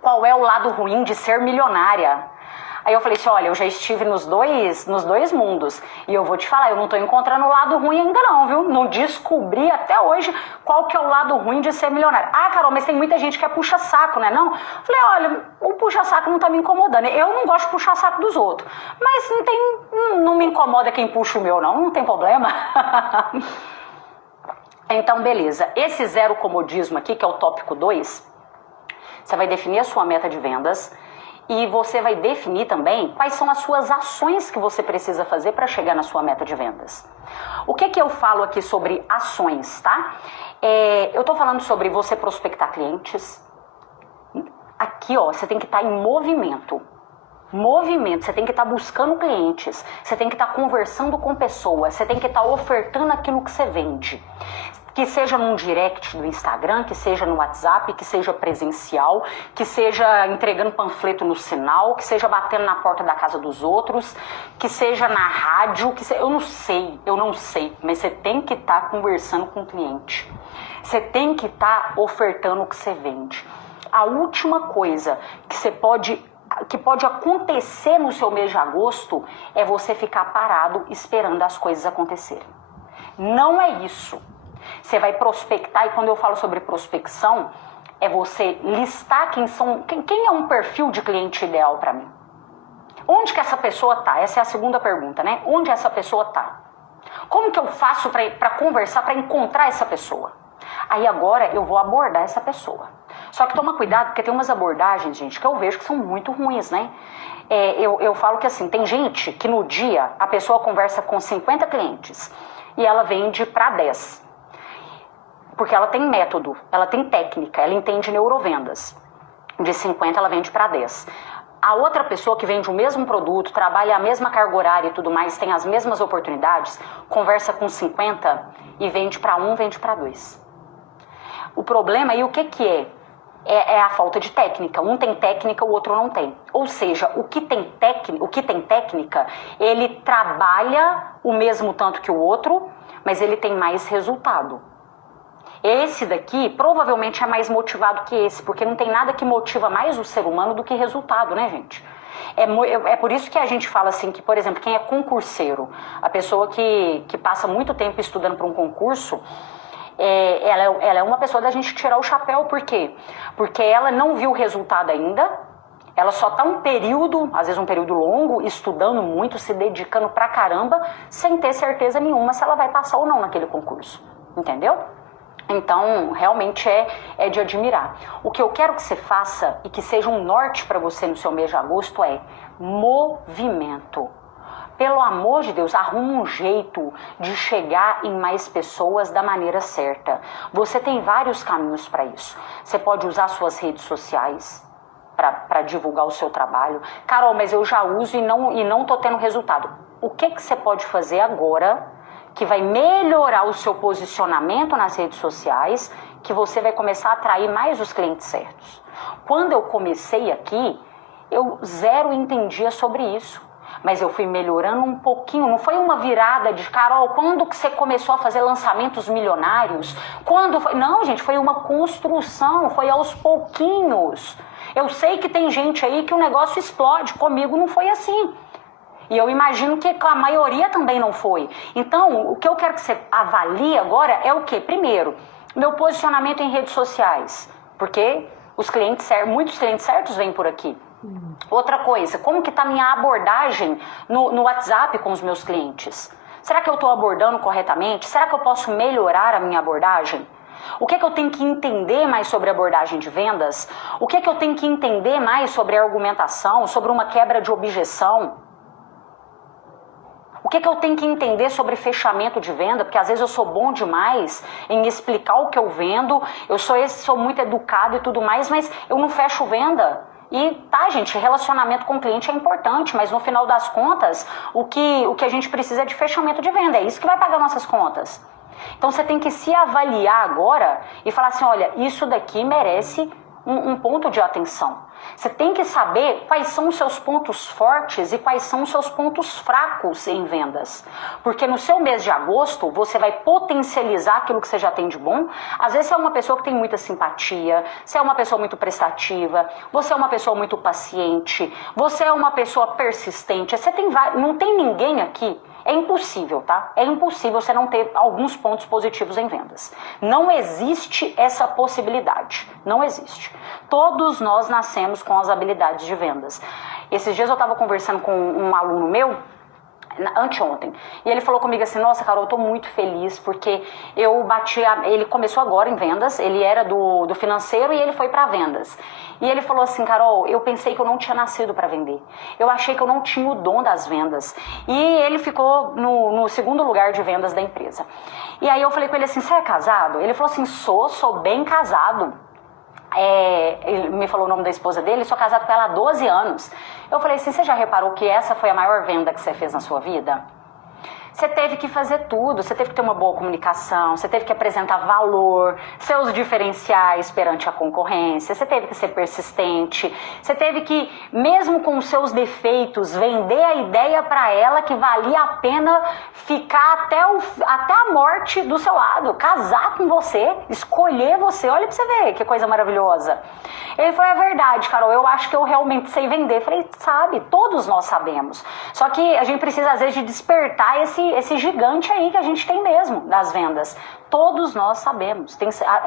qual é o lado ruim de ser milionária? Aí eu falei assim, olha, eu já estive nos dois mundos. E eu vou te falar, eu não tô encontrando o lado ruim ainda não, viu? Não descobri até hoje qual que é o lado ruim de ser milionário. Ah, Carol, mas tem muita gente que é puxa-saco, né? Não? Falei, olha, o puxa-saco não tá me incomodando. Eu não gosto de puxar saco dos outros. Mas não me incomoda quem puxa o meu, não tem problema. Então, beleza. Esse zero comodismo aqui, que é o tópico 2, você vai definir a sua meta de vendas. E você vai definir também quais são as suas ações que você precisa fazer para chegar na sua meta de vendas. O que eu falo aqui sobre ações, tá? Eu tô falando sobre você prospectar clientes. Aqui, ó, você tem que estar em movimento. Você tem que estar buscando clientes, você tem que estar conversando com pessoas, você tem que estar ofertando aquilo que você vende. Que seja num direct do Instagram, que seja no WhatsApp, que seja presencial, que seja entregando panfleto no sinal, que seja batendo na porta da casa dos outros, que seja na rádio, eu não sei, mas você tem que estar conversando com o cliente. Você tem que estar ofertando o que você vende. A última coisa que pode acontecer no seu mês de agosto é você ficar parado esperando as coisas acontecerem. Não é isso. Você vai prospectar, e quando eu falo sobre prospecção, é você listar quem é um perfil de cliente ideal para mim. Onde que essa pessoa tá? Essa é a segunda pergunta, né? Onde essa pessoa tá? Como que eu faço para conversar, para encontrar essa pessoa? Aí agora eu vou abordar essa pessoa. Só que toma cuidado, porque tem umas abordagens, gente, que eu vejo que são muito ruins, né? Eu falo que assim, tem gente que no dia a pessoa conversa com 50 clientes e ela vende para 10. Porque ela tem método, ela tem técnica, ela entende neurovendas. De 50 ela vende para 10. A outra pessoa que vende o mesmo produto, trabalha a mesma carga horária e tudo mais, tem as mesmas oportunidades, conversa com 50 e vende para 1, vende para 2. O problema aí o que é? É a falta de técnica. Um tem técnica, o outro não tem. Ou seja, o que tem técnica, ele trabalha o mesmo tanto que o outro, mas ele tem mais resultado. Esse daqui provavelmente é mais motivado que esse, porque não tem nada que motiva mais o ser humano do que resultado, né, gente? É por isso que a gente fala assim que, por exemplo, quem é concurseiro, a pessoa que passa muito tempo estudando para um concurso, ela é uma pessoa da gente tirar o chapéu. Por quê? Porque ela não viu o resultado ainda, ela só está um período, às vezes um período longo, estudando muito, se dedicando pra caramba, sem ter certeza nenhuma se ela vai passar ou não naquele concurso, entendeu? Então, realmente é de admirar. O que eu quero que você faça e que seja um norte para você no seu mês de agosto é movimento. Pelo amor de Deus, arruma um jeito de chegar em mais pessoas da maneira certa. Você tem vários caminhos para isso. Você pode usar suas redes sociais para divulgar o seu trabalho. Carol, mas eu já uso e não tô tendo resultado. O que você pode fazer agora que vai melhorar o seu posicionamento nas redes sociais, que você vai começar a atrair mais os clientes certos? Quando eu comecei aqui, eu zero entendia sobre isso. Mas eu fui melhorando um pouquinho, não foi uma virada de Carol, quando que você começou a fazer lançamentos milionários? Quando foi? Não, gente, foi uma construção, foi aos pouquinhos. Eu sei que tem gente aí que o negócio explode, comigo não foi assim. E eu imagino que a maioria também não foi. Então, o que eu quero que você avalie agora é o quê? Primeiro, meu posicionamento em redes sociais, porque muitos clientes certos vêm por aqui. Outra coisa, como que está a minha abordagem no WhatsApp com os meus clientes? Será que eu estou abordando corretamente? Será que eu posso melhorar a minha abordagem? O que é que eu tenho que entender mais sobre abordagem de vendas? O que é que eu tenho que entender mais sobre argumentação, sobre uma quebra de objeção? O que é que eu tenho que entender sobre fechamento de venda? Porque às vezes eu sou bom demais em explicar o que eu vendo, eu sou muito educado e tudo mais, mas eu não fecho venda. E tá, gente, relacionamento com o cliente é importante, mas no final das contas, o que a gente precisa é de fechamento de venda, é isso que vai pagar nossas contas. Então você tem que se avaliar agora e falar assim, olha, isso daqui merece um ponto de atenção. Você tem que saber quais são os seus pontos fortes e quais são os seus pontos fracos em vendas. Porque no seu mês de agosto, você vai potencializar aquilo que você já tem de bom. Às vezes você é uma pessoa que tem muita simpatia, você é uma pessoa muito prestativa, você é uma pessoa muito paciente, você é uma pessoa persistente. Não tem ninguém aqui. É impossível, tá? É impossível você não ter alguns pontos positivos em vendas. Não existe essa possibilidade. Não existe. Todos nós nascemos com as habilidades de vendas. Esses dias eu estava conversando com um aluno meu, anteontem, e ele falou comigo assim, nossa, Carol, eu tô muito feliz porque ele começou agora em vendas, ele era do financeiro e ele foi para vendas. E ele falou assim, Carol, eu pensei que eu não tinha nascido para vender. Eu achei que eu não tinha o dom das vendas. E ele ficou no segundo lugar de vendas da empresa. E aí eu falei com ele assim, você é casado? Ele falou assim, sou bem casado. Ele me falou o nome da esposa dele, sou casado com ela há 12 anos. Eu falei assim, você já reparou que essa foi a maior venda que você fez na sua vida? Você teve que fazer tudo, você teve que ter uma boa comunicação, você teve que apresentar valor, seus diferenciais perante a concorrência, você teve que ser persistente, você teve que, mesmo com os seus defeitos, vender a ideia para ela que valia a pena ficar até a morte do seu lado, casar com você, escolher você, olha pra você ver que coisa maravilhosa. Ele falou, é verdade, Carol, eu acho que eu realmente sei vender. Eu falei, sabe, todos nós sabemos, só que a gente precisa às vezes de despertar esse gigante aí que a gente tem mesmo das vendas. Todos nós sabemos.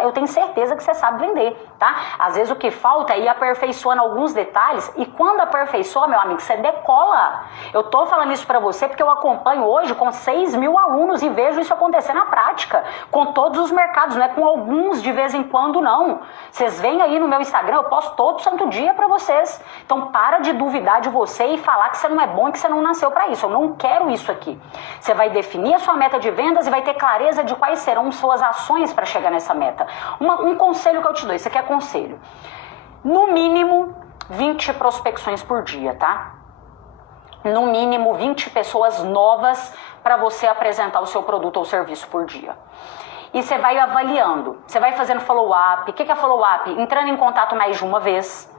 Eu tenho certeza que você sabe vender, tá? Às vezes o que falta é ir aperfeiçoando alguns detalhes e quando aperfeiçoa, meu amigo, você decola. Eu tô falando isso pra você porque eu acompanho hoje com 6.000 alunos e vejo isso acontecer na prática, com todos os mercados, não é com alguns de vez em quando, não. Vocês vêm aí no meu Instagram, eu posto todo santo dia pra vocês. Então para de duvidar de você e falar que você não é bom e que você não nasceu pra isso. Eu não quero isso aqui. Você vai definir a sua meta de vendas e vai ter clareza de quais serão suas ações para chegar nessa meta. Um conselho que eu te dou, isso aqui é conselho. No mínimo 20 prospecções por dia, tá? No mínimo 20 pessoas novas para você apresentar o seu produto ou serviço por dia. E você vai avaliando, você vai fazendo follow-up. O que é follow-up? Entrando em contato mais de uma vez,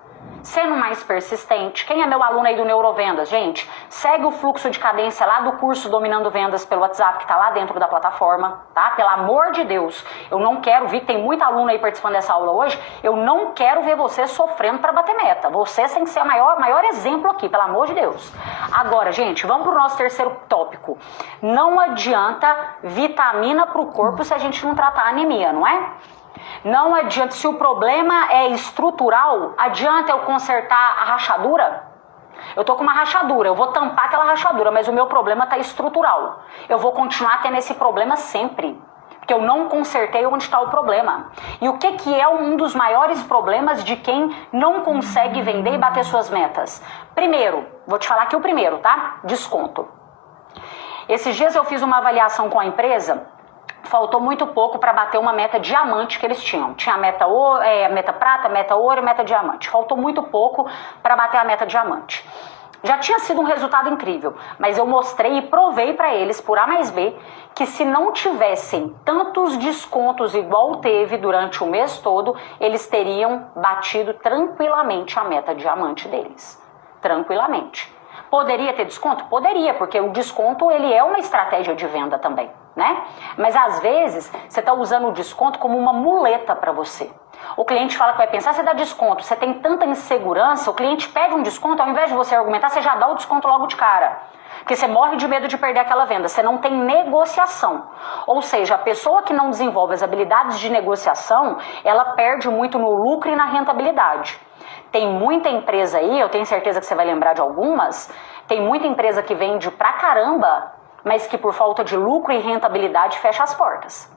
sendo mais persistente. Quem é meu aluno aí do Neurovendas, gente, segue o fluxo de cadência lá do curso Dominando Vendas pelo WhatsApp, que tá lá dentro da plataforma, tá? Pelo amor de Deus, eu não quero ver, tem muito aluno aí participando dessa aula hoje, eu não quero ver você sofrendo para bater meta. Você tem que ser o maior exemplo aqui, pelo amor de Deus. Agora, gente, vamos pro nosso terceiro tópico. Não adianta vitamina pro corpo se a gente não tratar a anemia, não é? Não adianta, se o problema é estrutural, adianta eu consertar a rachadura? Eu tô com uma rachadura, eu vou tampar aquela rachadura, mas o meu problema tá estrutural. Eu vou continuar tendo esse problema sempre, porque eu não consertei onde está o problema. E o que é um dos maiores problemas de quem não consegue vender e bater suas metas? Primeiro, vou te falar aqui o primeiro, tá? Desconto. Esses dias eu fiz uma avaliação com a empresa. Faltou muito pouco para bater uma meta diamante que eles tinham. Tinha a meta prata, meta ouro e meta diamante. Faltou muito pouco para bater a meta diamante. Já tinha sido um resultado incrível, mas eu mostrei e provei para eles, por A mais B, que se não tivessem tantos descontos igual teve durante o mês todo, eles teriam batido tranquilamente a meta diamante deles. tranquilamente. Poderia ter desconto? Poderia, porque o desconto ele é uma estratégia de venda também, né? Mas às vezes você está usando o desconto como uma muleta para você. O cliente fala que vai pensar, você dá desconto, você tem tanta insegurança, o cliente pede um desconto, ao invés de você argumentar, você já dá o desconto logo de cara. Porque você morre de medo de perder aquela venda, você não tem negociação. Ou seja, a pessoa que não desenvolve as habilidades de negociação, ela perde muito no lucro e na rentabilidade. Tem muita empresa aí, eu tenho certeza que você vai lembrar de algumas, tem muita empresa que vende pra caramba, mas que por falta de lucro e rentabilidade fecha as portas.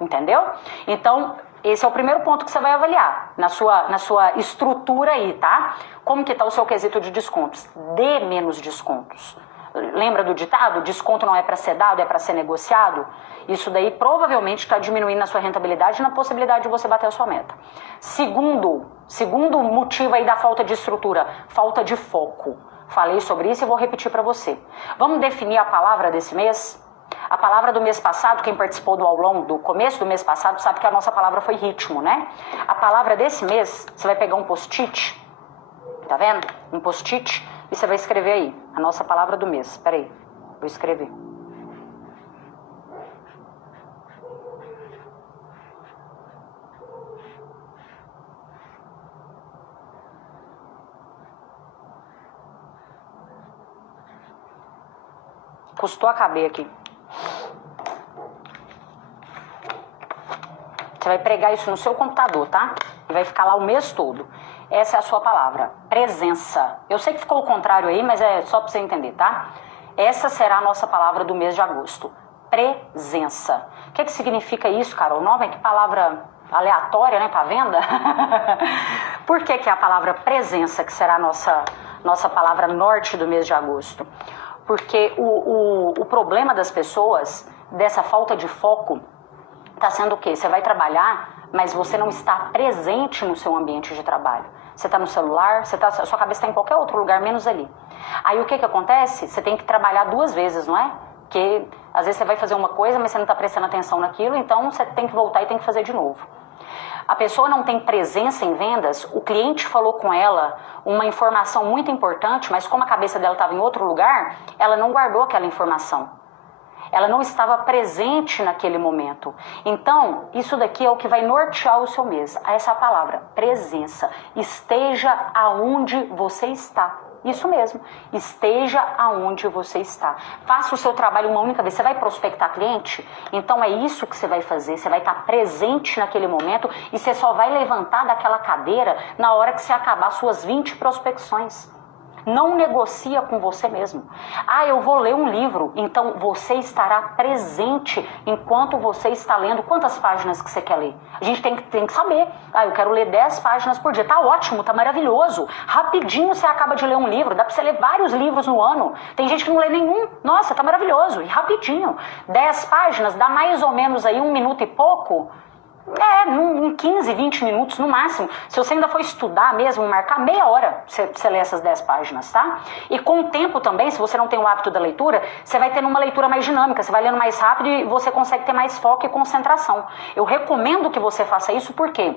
Entendeu? Então, esse é o primeiro ponto que você vai avaliar na sua estrutura aí, tá? Como que tá o seu quesito de descontos? Dê menos descontos. Lembra do ditado? Desconto não é para ser dado, é para ser negociado? Isso daí provavelmente está diminuindo a sua rentabilidade e na possibilidade de você bater a sua meta. Segundo motivo aí da falta de estrutura, falta de foco. Falei sobre isso e vou repetir para você. Vamos definir a palavra desse mês? A palavra do mês passado, quem participou do aulão do começo do mês passado sabe que a nossa palavra foi ritmo, né? A palavra desse mês, você vai pegar um post-it, tá vendo? Um post-it e você vai escrever aí, a nossa palavra do mês. Espera aí, vou escrever. Custou a caber aqui. Você vai pregar isso no seu computador, tá? E vai ficar lá o mês todo. Essa é a sua palavra, presença. Eu sei que ficou o contrário aí, mas é só para você entender, tá? Essa será a nossa palavra do mês de agosto, presença. O que significa isso, Carol? Nome, que palavra aleatória, né, para venda? Por que é a palavra presença que será a nossa palavra norte do mês de agosto? Porque o problema das pessoas, dessa falta de foco, está sendo o quê? Você vai trabalhar, mas você não está presente no seu ambiente de trabalho. Você está no celular, a sua cabeça está em qualquer outro lugar, menos ali. Aí o que acontece? Você tem que trabalhar 2 vezes, não é? Porque às vezes você vai fazer uma coisa, mas você não está prestando atenção naquilo, então você tem que voltar e tem que fazer de novo. A pessoa não tem presença em vendas, o cliente falou com ela uma informação muito importante, mas como a cabeça dela estava em outro lugar, ela não guardou aquela informação. Ela não estava presente naquele momento. Então, isso daqui é o que vai nortear o seu mês. Essa palavra, presença. Esteja aonde você está. Isso mesmo. Esteja aonde você está. Faça o seu trabalho uma única vez. Você vai prospectar cliente? Então é isso que você vai fazer. Você vai estar presente naquele momento e você só vai levantar daquela cadeira na hora que você acabar suas 20 prospecções. Não negocia com você mesmo. Ah, eu vou ler um livro. Então você estará presente enquanto você está lendo. Quantas páginas que você quer ler? A gente tem que saber. Ah, eu quero ler 10 páginas por dia. Tá ótimo, tá maravilhoso. Rapidinho você acaba de ler um livro. Dá pra você ler vários livros no ano. Tem gente que não lê nenhum. Nossa, tá maravilhoso. E rapidinho. 10 páginas dá mais ou menos aí 1 minuto e pouco. Em 15, 20 minutos no máximo. Se você ainda for estudar mesmo, marcar meia hora, você lê essas 10 páginas, tá? E com o tempo também, se você não tem o hábito da leitura, você vai tendo uma leitura mais dinâmica, você vai lendo mais rápido e você consegue ter mais foco e concentração. Eu recomendo que você faça isso, por quê?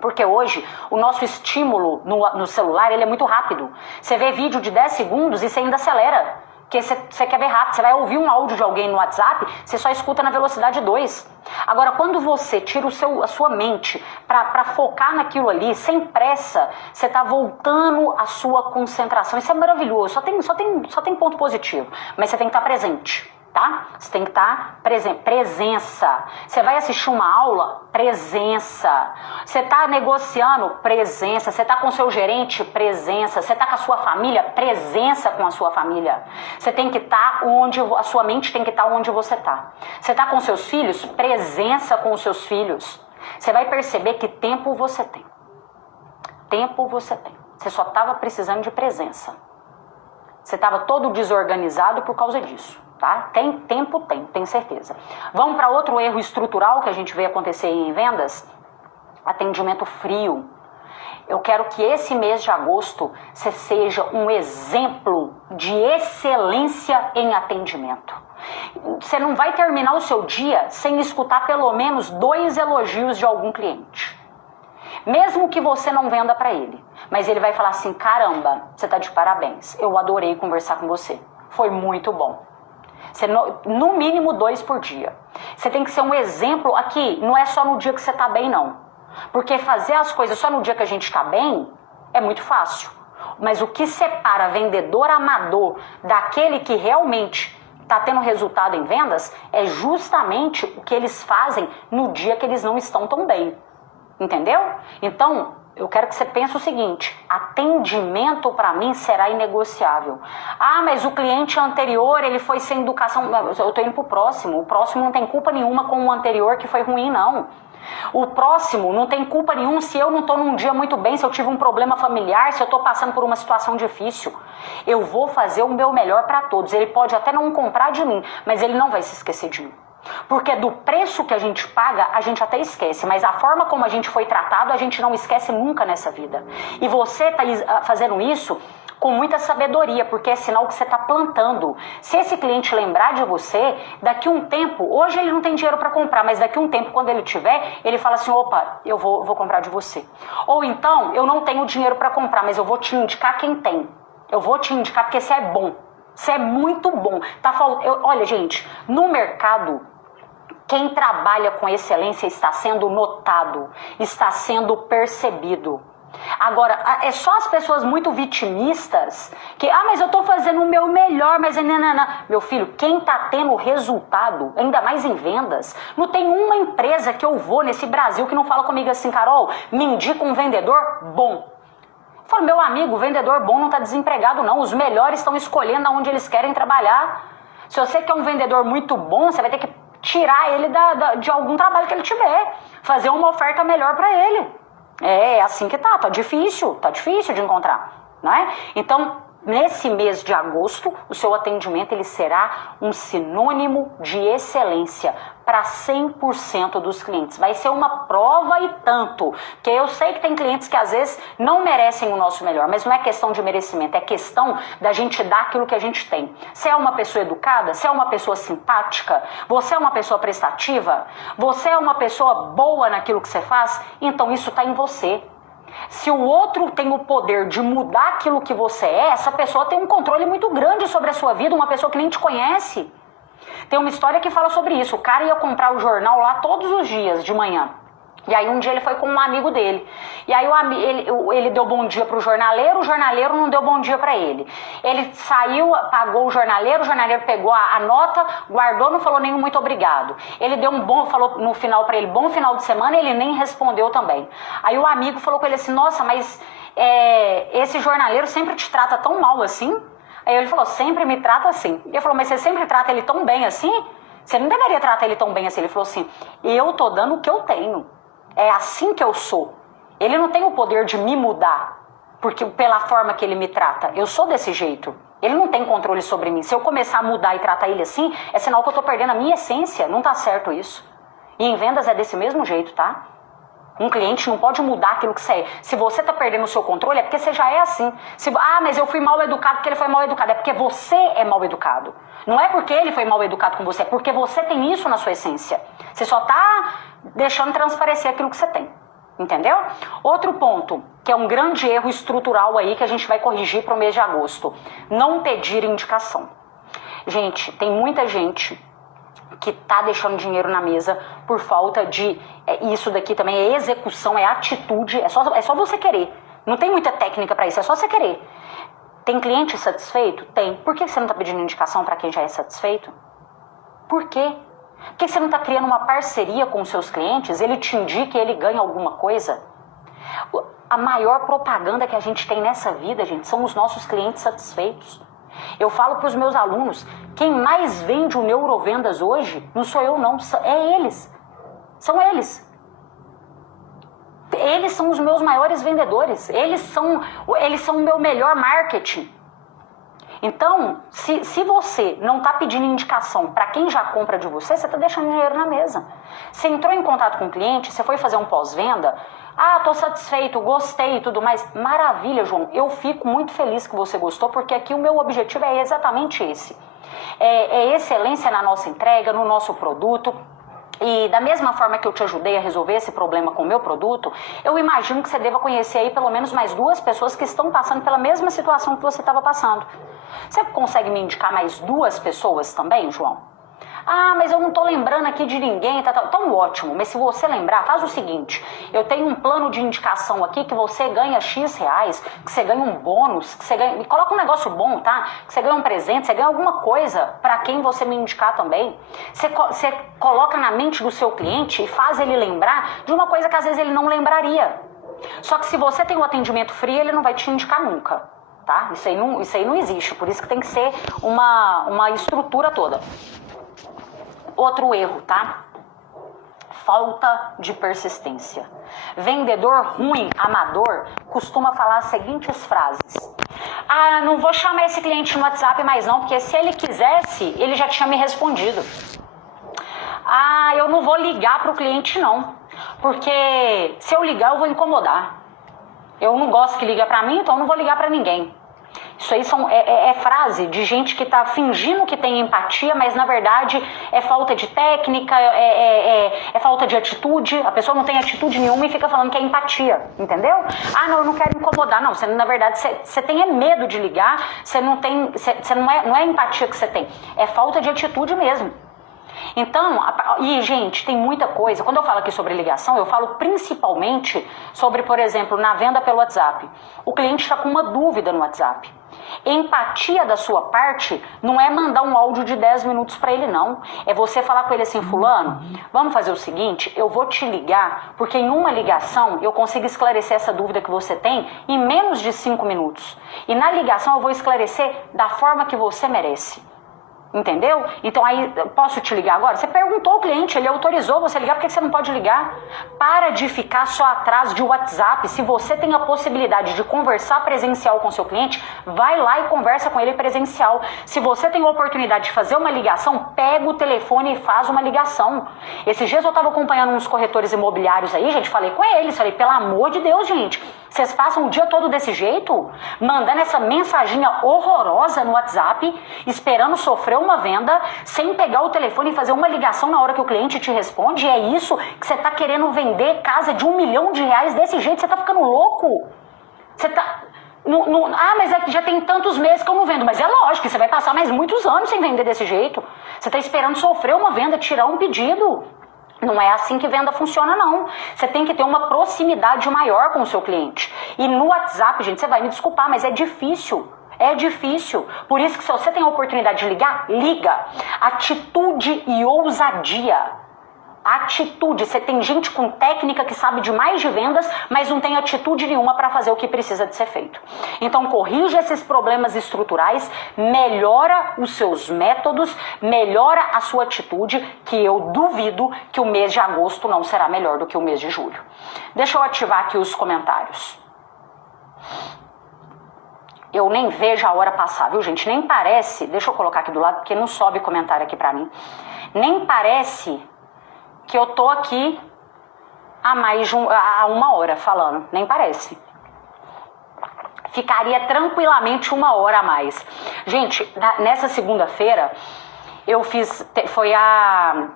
Porque hoje o nosso estímulo no celular ele é muito rápido. Você vê vídeo de 10 segundos e você ainda acelera. Porque você quer ver rápido, você vai ouvir um áudio de alguém no WhatsApp, você só escuta na velocidade 2. Agora, quando você tira a sua mente para focar naquilo ali, sem pressa, você está voltando a sua concentração. Isso é maravilhoso, só tem ponto positivo, mas você tem que estar presente. Tá? Você tem que estar presente. Presença. Você vai assistir uma aula? Presença. Você está negociando? Presença. Você está com o seu gerente? Presença. Você está com a sua família? Presença com a sua família. Você tem que estar onde... A sua mente tem que estar onde você está. Você está com seus filhos? Presença com os seus filhos. Você vai perceber que tempo você tem. Tempo você tem. Você só estava precisando de presença. Você estava todo desorganizado por causa disso. Tá? Tem tempo, tenho certeza. Vamos para outro erro estrutural que a gente vê acontecer em vendas? Atendimento frio. Eu quero que esse mês de agosto você seja um exemplo de excelência em atendimento. Você não vai terminar o seu dia sem escutar pelo menos 2 elogios de algum cliente. Mesmo que você não venda para ele, mas ele vai falar assim, caramba, você tá de parabéns, eu adorei conversar com você, foi muito bom. Você, no mínimo 2 por dia. Você tem que ser um exemplo aqui, não é só no dia que você tá bem não. Porque fazer as coisas só no dia que a gente tá bem é muito fácil. Mas o que separa vendedor amador daquele que realmente está tendo resultado em vendas é justamente o que eles fazem no dia que eles não estão tão bem. Entendeu? Então, eu quero que você pense o seguinte, atendimento para mim será inegociável. Ah, mas o cliente anterior, ele foi sem educação. Eu estou indo para o próximo não tem culpa nenhuma com o anterior que foi ruim, não. O próximo não tem culpa nenhuma se eu não estou num dia muito bem, se eu tive um problema familiar, se eu estou passando por uma situação difícil. Eu vou fazer o meu melhor para todos. Ele pode até não comprar de mim, mas ele não vai se esquecer de mim. Porque do preço que a gente paga, a gente até esquece, mas a forma como a gente foi tratado, a gente não esquece nunca nessa vida. E você está fazendo isso com muita sabedoria, porque é sinal que você está plantando. Se esse cliente lembrar de você, daqui um tempo, hoje ele não tem dinheiro para comprar, mas daqui um tempo, quando ele tiver, ele fala assim, opa, eu vou comprar de você. Ou então, eu não tenho dinheiro para comprar, mas eu vou te indicar quem tem. Eu vou te indicar porque você é bom. Você é muito bom. Olha, gente, no mercado, quem trabalha com excelência está sendo notado, está sendo percebido. Agora, é só as pessoas muito vitimistas que, mas eu estou fazendo o meu melhor, mas não. Meu filho, quem está tendo resultado, ainda mais em vendas, não tem uma empresa que eu vou nesse Brasil que não fala comigo assim, Carol, me indica um vendedor bom. Eu falo, meu amigo, o vendedor bom não está desempregado não, os melhores estão escolhendo aonde eles querem trabalhar. Se você quer um vendedor muito bom, você vai ter que tirar ele de algum trabalho que ele tiver, fazer uma oferta melhor para ele. É assim que tá difícil de encontrar, não é? Então, nesse mês de agosto, o seu atendimento ele será um sinônimo de excelência para 100% dos clientes. Vai ser uma prova e tanto, porque eu sei que tem clientes que às vezes não merecem o nosso melhor, mas não é questão de merecimento, é questão da gente dar aquilo que a gente tem. Você é uma pessoa educada? Você é uma pessoa simpática? Você é uma pessoa prestativa? Você é uma pessoa boa naquilo que você faz? Então isso está em você. Se o outro tem o poder de mudar aquilo que você é, essa pessoa tem um controle muito grande sobre a sua vida, uma pessoa que nem te conhece. Tem uma história que fala sobre isso. O cara ia comprar o jornal lá todos os dias de manhã. E aí um dia ele foi com um amigo dele. E aí ele deu bom dia pro jornaleiro, o jornaleiro não deu bom dia para ele. Ele saiu, pagou o jornaleiro pegou a nota, guardou, não falou nenhum muito obrigado. Ele deu falou no final para ele, bom final de semana, e ele nem respondeu também. Aí o amigo falou com ele assim, nossa, mas esse jornaleiro sempre te trata tão mal assim? Aí ele falou, sempre me trata assim. Ele falou, mas você sempre trata ele tão bem assim? Você não deveria tratar ele tão bem assim. Ele falou assim, eu tô dando o que eu tenho. É assim que eu sou. Ele não tem o poder de me mudar, porque pela forma que ele me trata. Eu sou desse jeito. Ele não tem controle sobre mim. Se eu começar a mudar e tratar ele assim, é sinal que eu tô perdendo a minha essência. Não tá certo isso. E em vendas é desse mesmo jeito, tá? Um cliente não pode mudar aquilo que você é. Se você tá perdendo o seu controle, é porque você já é assim. Mas eu fui mal educado porque ele foi mal educado. É porque você é mal educado. Não é porque ele foi mal educado com você, é porque você tem isso na sua essência. Você só tá deixando transparecer aquilo que você tem. Entendeu? Outro ponto, que é um grande erro estrutural aí que a gente vai corrigir para o mês de agosto. Não pedir indicação. Gente, tem muita gente que tá deixando dinheiro na mesa por falta de... isso daqui também é execução, é atitude, é só você querer. Não tem muita técnica para isso, é só você querer. Tem cliente satisfeito? Tem. Por que você não tá pedindo indicação para quem já é satisfeito? Por quê? Por que você não está criando uma parceria com os seus clientes? Ele te indica e ele ganha alguma coisa? A maior propaganda que a gente tem nessa vida, gente, são os nossos clientes satisfeitos. Eu falo para os meus alunos, quem mais vende o Neurovendas hoje, não sou eu não, é eles. São eles. Eles são os meus maiores vendedores. Eles são o meu melhor marketing. Então, se você não está pedindo indicação para quem já compra de você, você está deixando dinheiro na mesa. Você entrou em contato com o cliente, você foi fazer um pós-venda, estou satisfeito, gostei e tudo mais. Maravilha, João, eu fico muito feliz que você gostou, porque aqui o meu objetivo é exatamente esse. É excelência na nossa entrega, no nosso produto. E da mesma forma que eu te ajudei a resolver esse problema com o meu produto, eu imagino que você deva conhecer aí pelo menos mais 2 pessoas que estão passando pela mesma situação que você estava passando. Você consegue me indicar mais 2 pessoas também, João? Ah, mas eu não tô lembrando aqui de ninguém, tá. Então ótimo, mas se você lembrar, faz o seguinte, eu tenho um plano de indicação aqui que você ganha X reais, que você ganha um bônus, que você ganha, me coloca um negócio bom, tá? Que você ganha um presente, você ganha alguma coisa pra quem você me indicar também. Você coloca na mente do seu cliente e faz ele lembrar de uma coisa que às vezes ele não lembraria. Só que se você tem um atendimento frio, ele não vai te indicar nunca, tá? Isso aí não existe, por isso que tem que ser uma estrutura toda. Outro erro, tá? Falta de persistência. Vendedor ruim, amador, costuma falar as seguintes frases. Ah, não vou chamar esse cliente no WhatsApp mais não, porque se ele quisesse, ele já tinha me respondido. Ah, eu não vou ligar pro cliente não, porque se eu ligar eu vou incomodar. Eu não gosto que liga pra mim, então eu não vou ligar pra ninguém. Isso aí é frase de gente que tá fingindo que tem empatia, mas na verdade é falta de técnica, é falta de atitude. A pessoa não tem atitude nenhuma e fica falando que é empatia, entendeu? Ah, não, eu não quero incomodar. Não, você, na verdade você tem medo de ligar, você não tem, não é empatia que você tem, é falta de atitude mesmo. Então, e gente, tem muita coisa. Quando eu falo aqui sobre ligação, eu falo principalmente sobre, por exemplo, na venda pelo WhatsApp. O cliente está com uma dúvida no WhatsApp. Empatia da sua parte não é mandar um áudio de 10 minutos para ele, não. É você falar com ele assim, fulano, vamos fazer o seguinte, eu vou te ligar, porque em uma ligação eu consigo esclarecer essa dúvida que você tem em menos de 5 minutos. E na ligação eu vou esclarecer da forma que você merece. Entendeu? Então aí, posso te ligar agora? Você perguntou ao cliente, ele autorizou você ligar, por que você não pode ligar? Para de ficar só atrás de WhatsApp. Se você tem a possibilidade de conversar presencial com seu cliente, vai lá e conversa com ele presencial. Se você tem a oportunidade de fazer uma ligação, pega o telefone e faz uma ligação. Esses dias eu estava acompanhando uns corretores imobiliários aí, gente, falei com eles, falei, pelo amor de Deus, gente, vocês passam o dia todo desse jeito? Mandando essa mensaginha horrorosa no WhatsApp, esperando sofrer uma venda, sem pegar o telefone e fazer uma ligação na hora que o cliente te responde? É isso que você tá querendo vender casa de R$1 milhão desse jeito? Você tá ficando louco? Você tá... Ah, mas é que já tem tantos meses que eu não vendo. Mas é lógico que você vai passar mais muitos anos sem vender desse jeito. Você tá esperando sofrer uma venda, tirar um pedido. Não é assim que venda funciona, não. Você tem que ter uma proximidade maior com o seu cliente. E no WhatsApp, gente, você vai me desculpar, mas é difícil. É difícil. Por isso que se você tem a oportunidade de ligar, liga. Atitude e ousadia. Atitude. Você tem gente com técnica que sabe demais de vendas, mas não tem atitude nenhuma para fazer o que precisa de ser feito. Então, corrija esses problemas estruturais, melhora os seus métodos, melhora a sua atitude, que eu duvido que o mês de agosto não será melhor do que o mês de julho. Deixa eu ativar aqui os comentários. Eu nem vejo a hora passar, viu, gente? Nem parece, deixa eu colocar aqui do lado, porque não sobe comentário aqui pra mim. Nem parece que eu tô aqui há mais de há 1 hora falando, nem parece. Ficaria tranquilamente 1 hora a mais. Gente, nessa segunda-feira, eu fiz, foi a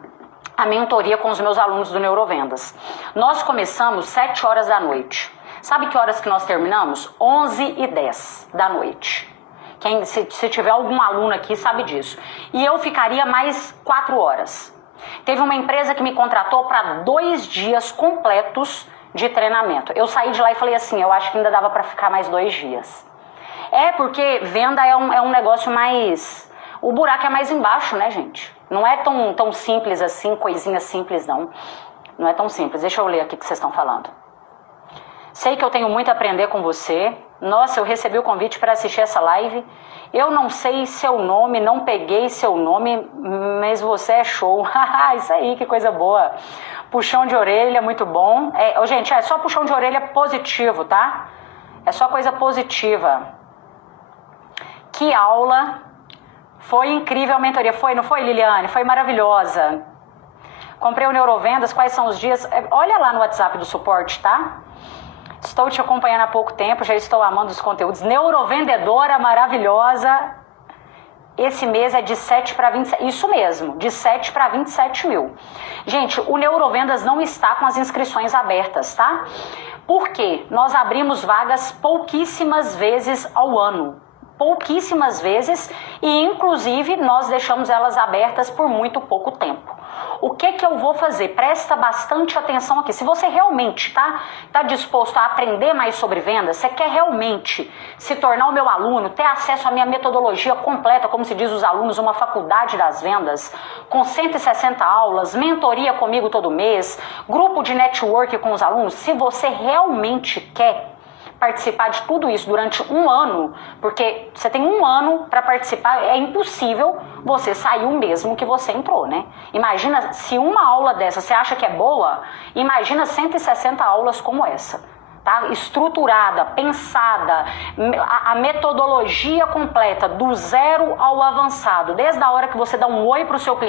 mentoria com os meus alunos do Neurovendas. Nós começamos 7 horas da noite. Sabe que horas que nós terminamos? 11h10 da noite. Se tiver algum aluno aqui, sabe disso. E eu ficaria mais 4 horas. Teve uma empresa que me contratou para 2 dias completos de treinamento. Eu saí de lá e falei assim, eu acho que ainda dava para ficar mais 2 dias. É porque venda é um negócio mais... O buraco é mais embaixo, né, gente? Não é tão simples assim, coisinha simples, não. Não é tão simples. Deixa eu ler aqui o que vocês estão falando. Sei que eu tenho muito a aprender com você. Nossa, eu recebi o convite para assistir essa live. Eu não sei seu nome, não peguei seu nome, mas você é show. Isso aí, que coisa boa. Puxão de orelha, muito bom. Gente, é só puxão de orelha positivo, tá? É só coisa positiva. Que aula. Foi incrível a mentoria. Foi, não foi, Liliane? Foi maravilhosa. Comprei o Neurovendas, quais são os dias? Olha lá no WhatsApp do suporte, tá? Estou te acompanhando há pouco tempo, já estou amando os conteúdos. Neurovendedora maravilhosa. Esse mês é de 7 para 27, isso mesmo, de 7 para 27 mil. Gente, o Neurovendas não está com as inscrições abertas, tá? Por quê? Nós abrimos vagas pouquíssimas vezes ao ano. Pouquíssimas vezes e, inclusive, nós deixamos elas abertas por muito pouco tempo. O que eu vou fazer? Presta bastante atenção aqui. Se você realmente tá disposto a aprender mais sobre vendas, você quer realmente se tornar o meu aluno, ter acesso à minha metodologia completa, como se diz os alunos, uma faculdade das vendas, com 160 aulas, mentoria comigo todo mês, grupo de network com os alunos, se você realmente quer participar de tudo isso durante um ano, porque você tem um ano para participar, é impossível você sair o mesmo que você entrou, né? Imagina se uma aula dessa você acha que é boa, imagina 160 aulas como essa, tá? Estruturada, pensada, a metodologia completa, do zero ao avançado, desde a hora que você dá um oi para o seu cliente,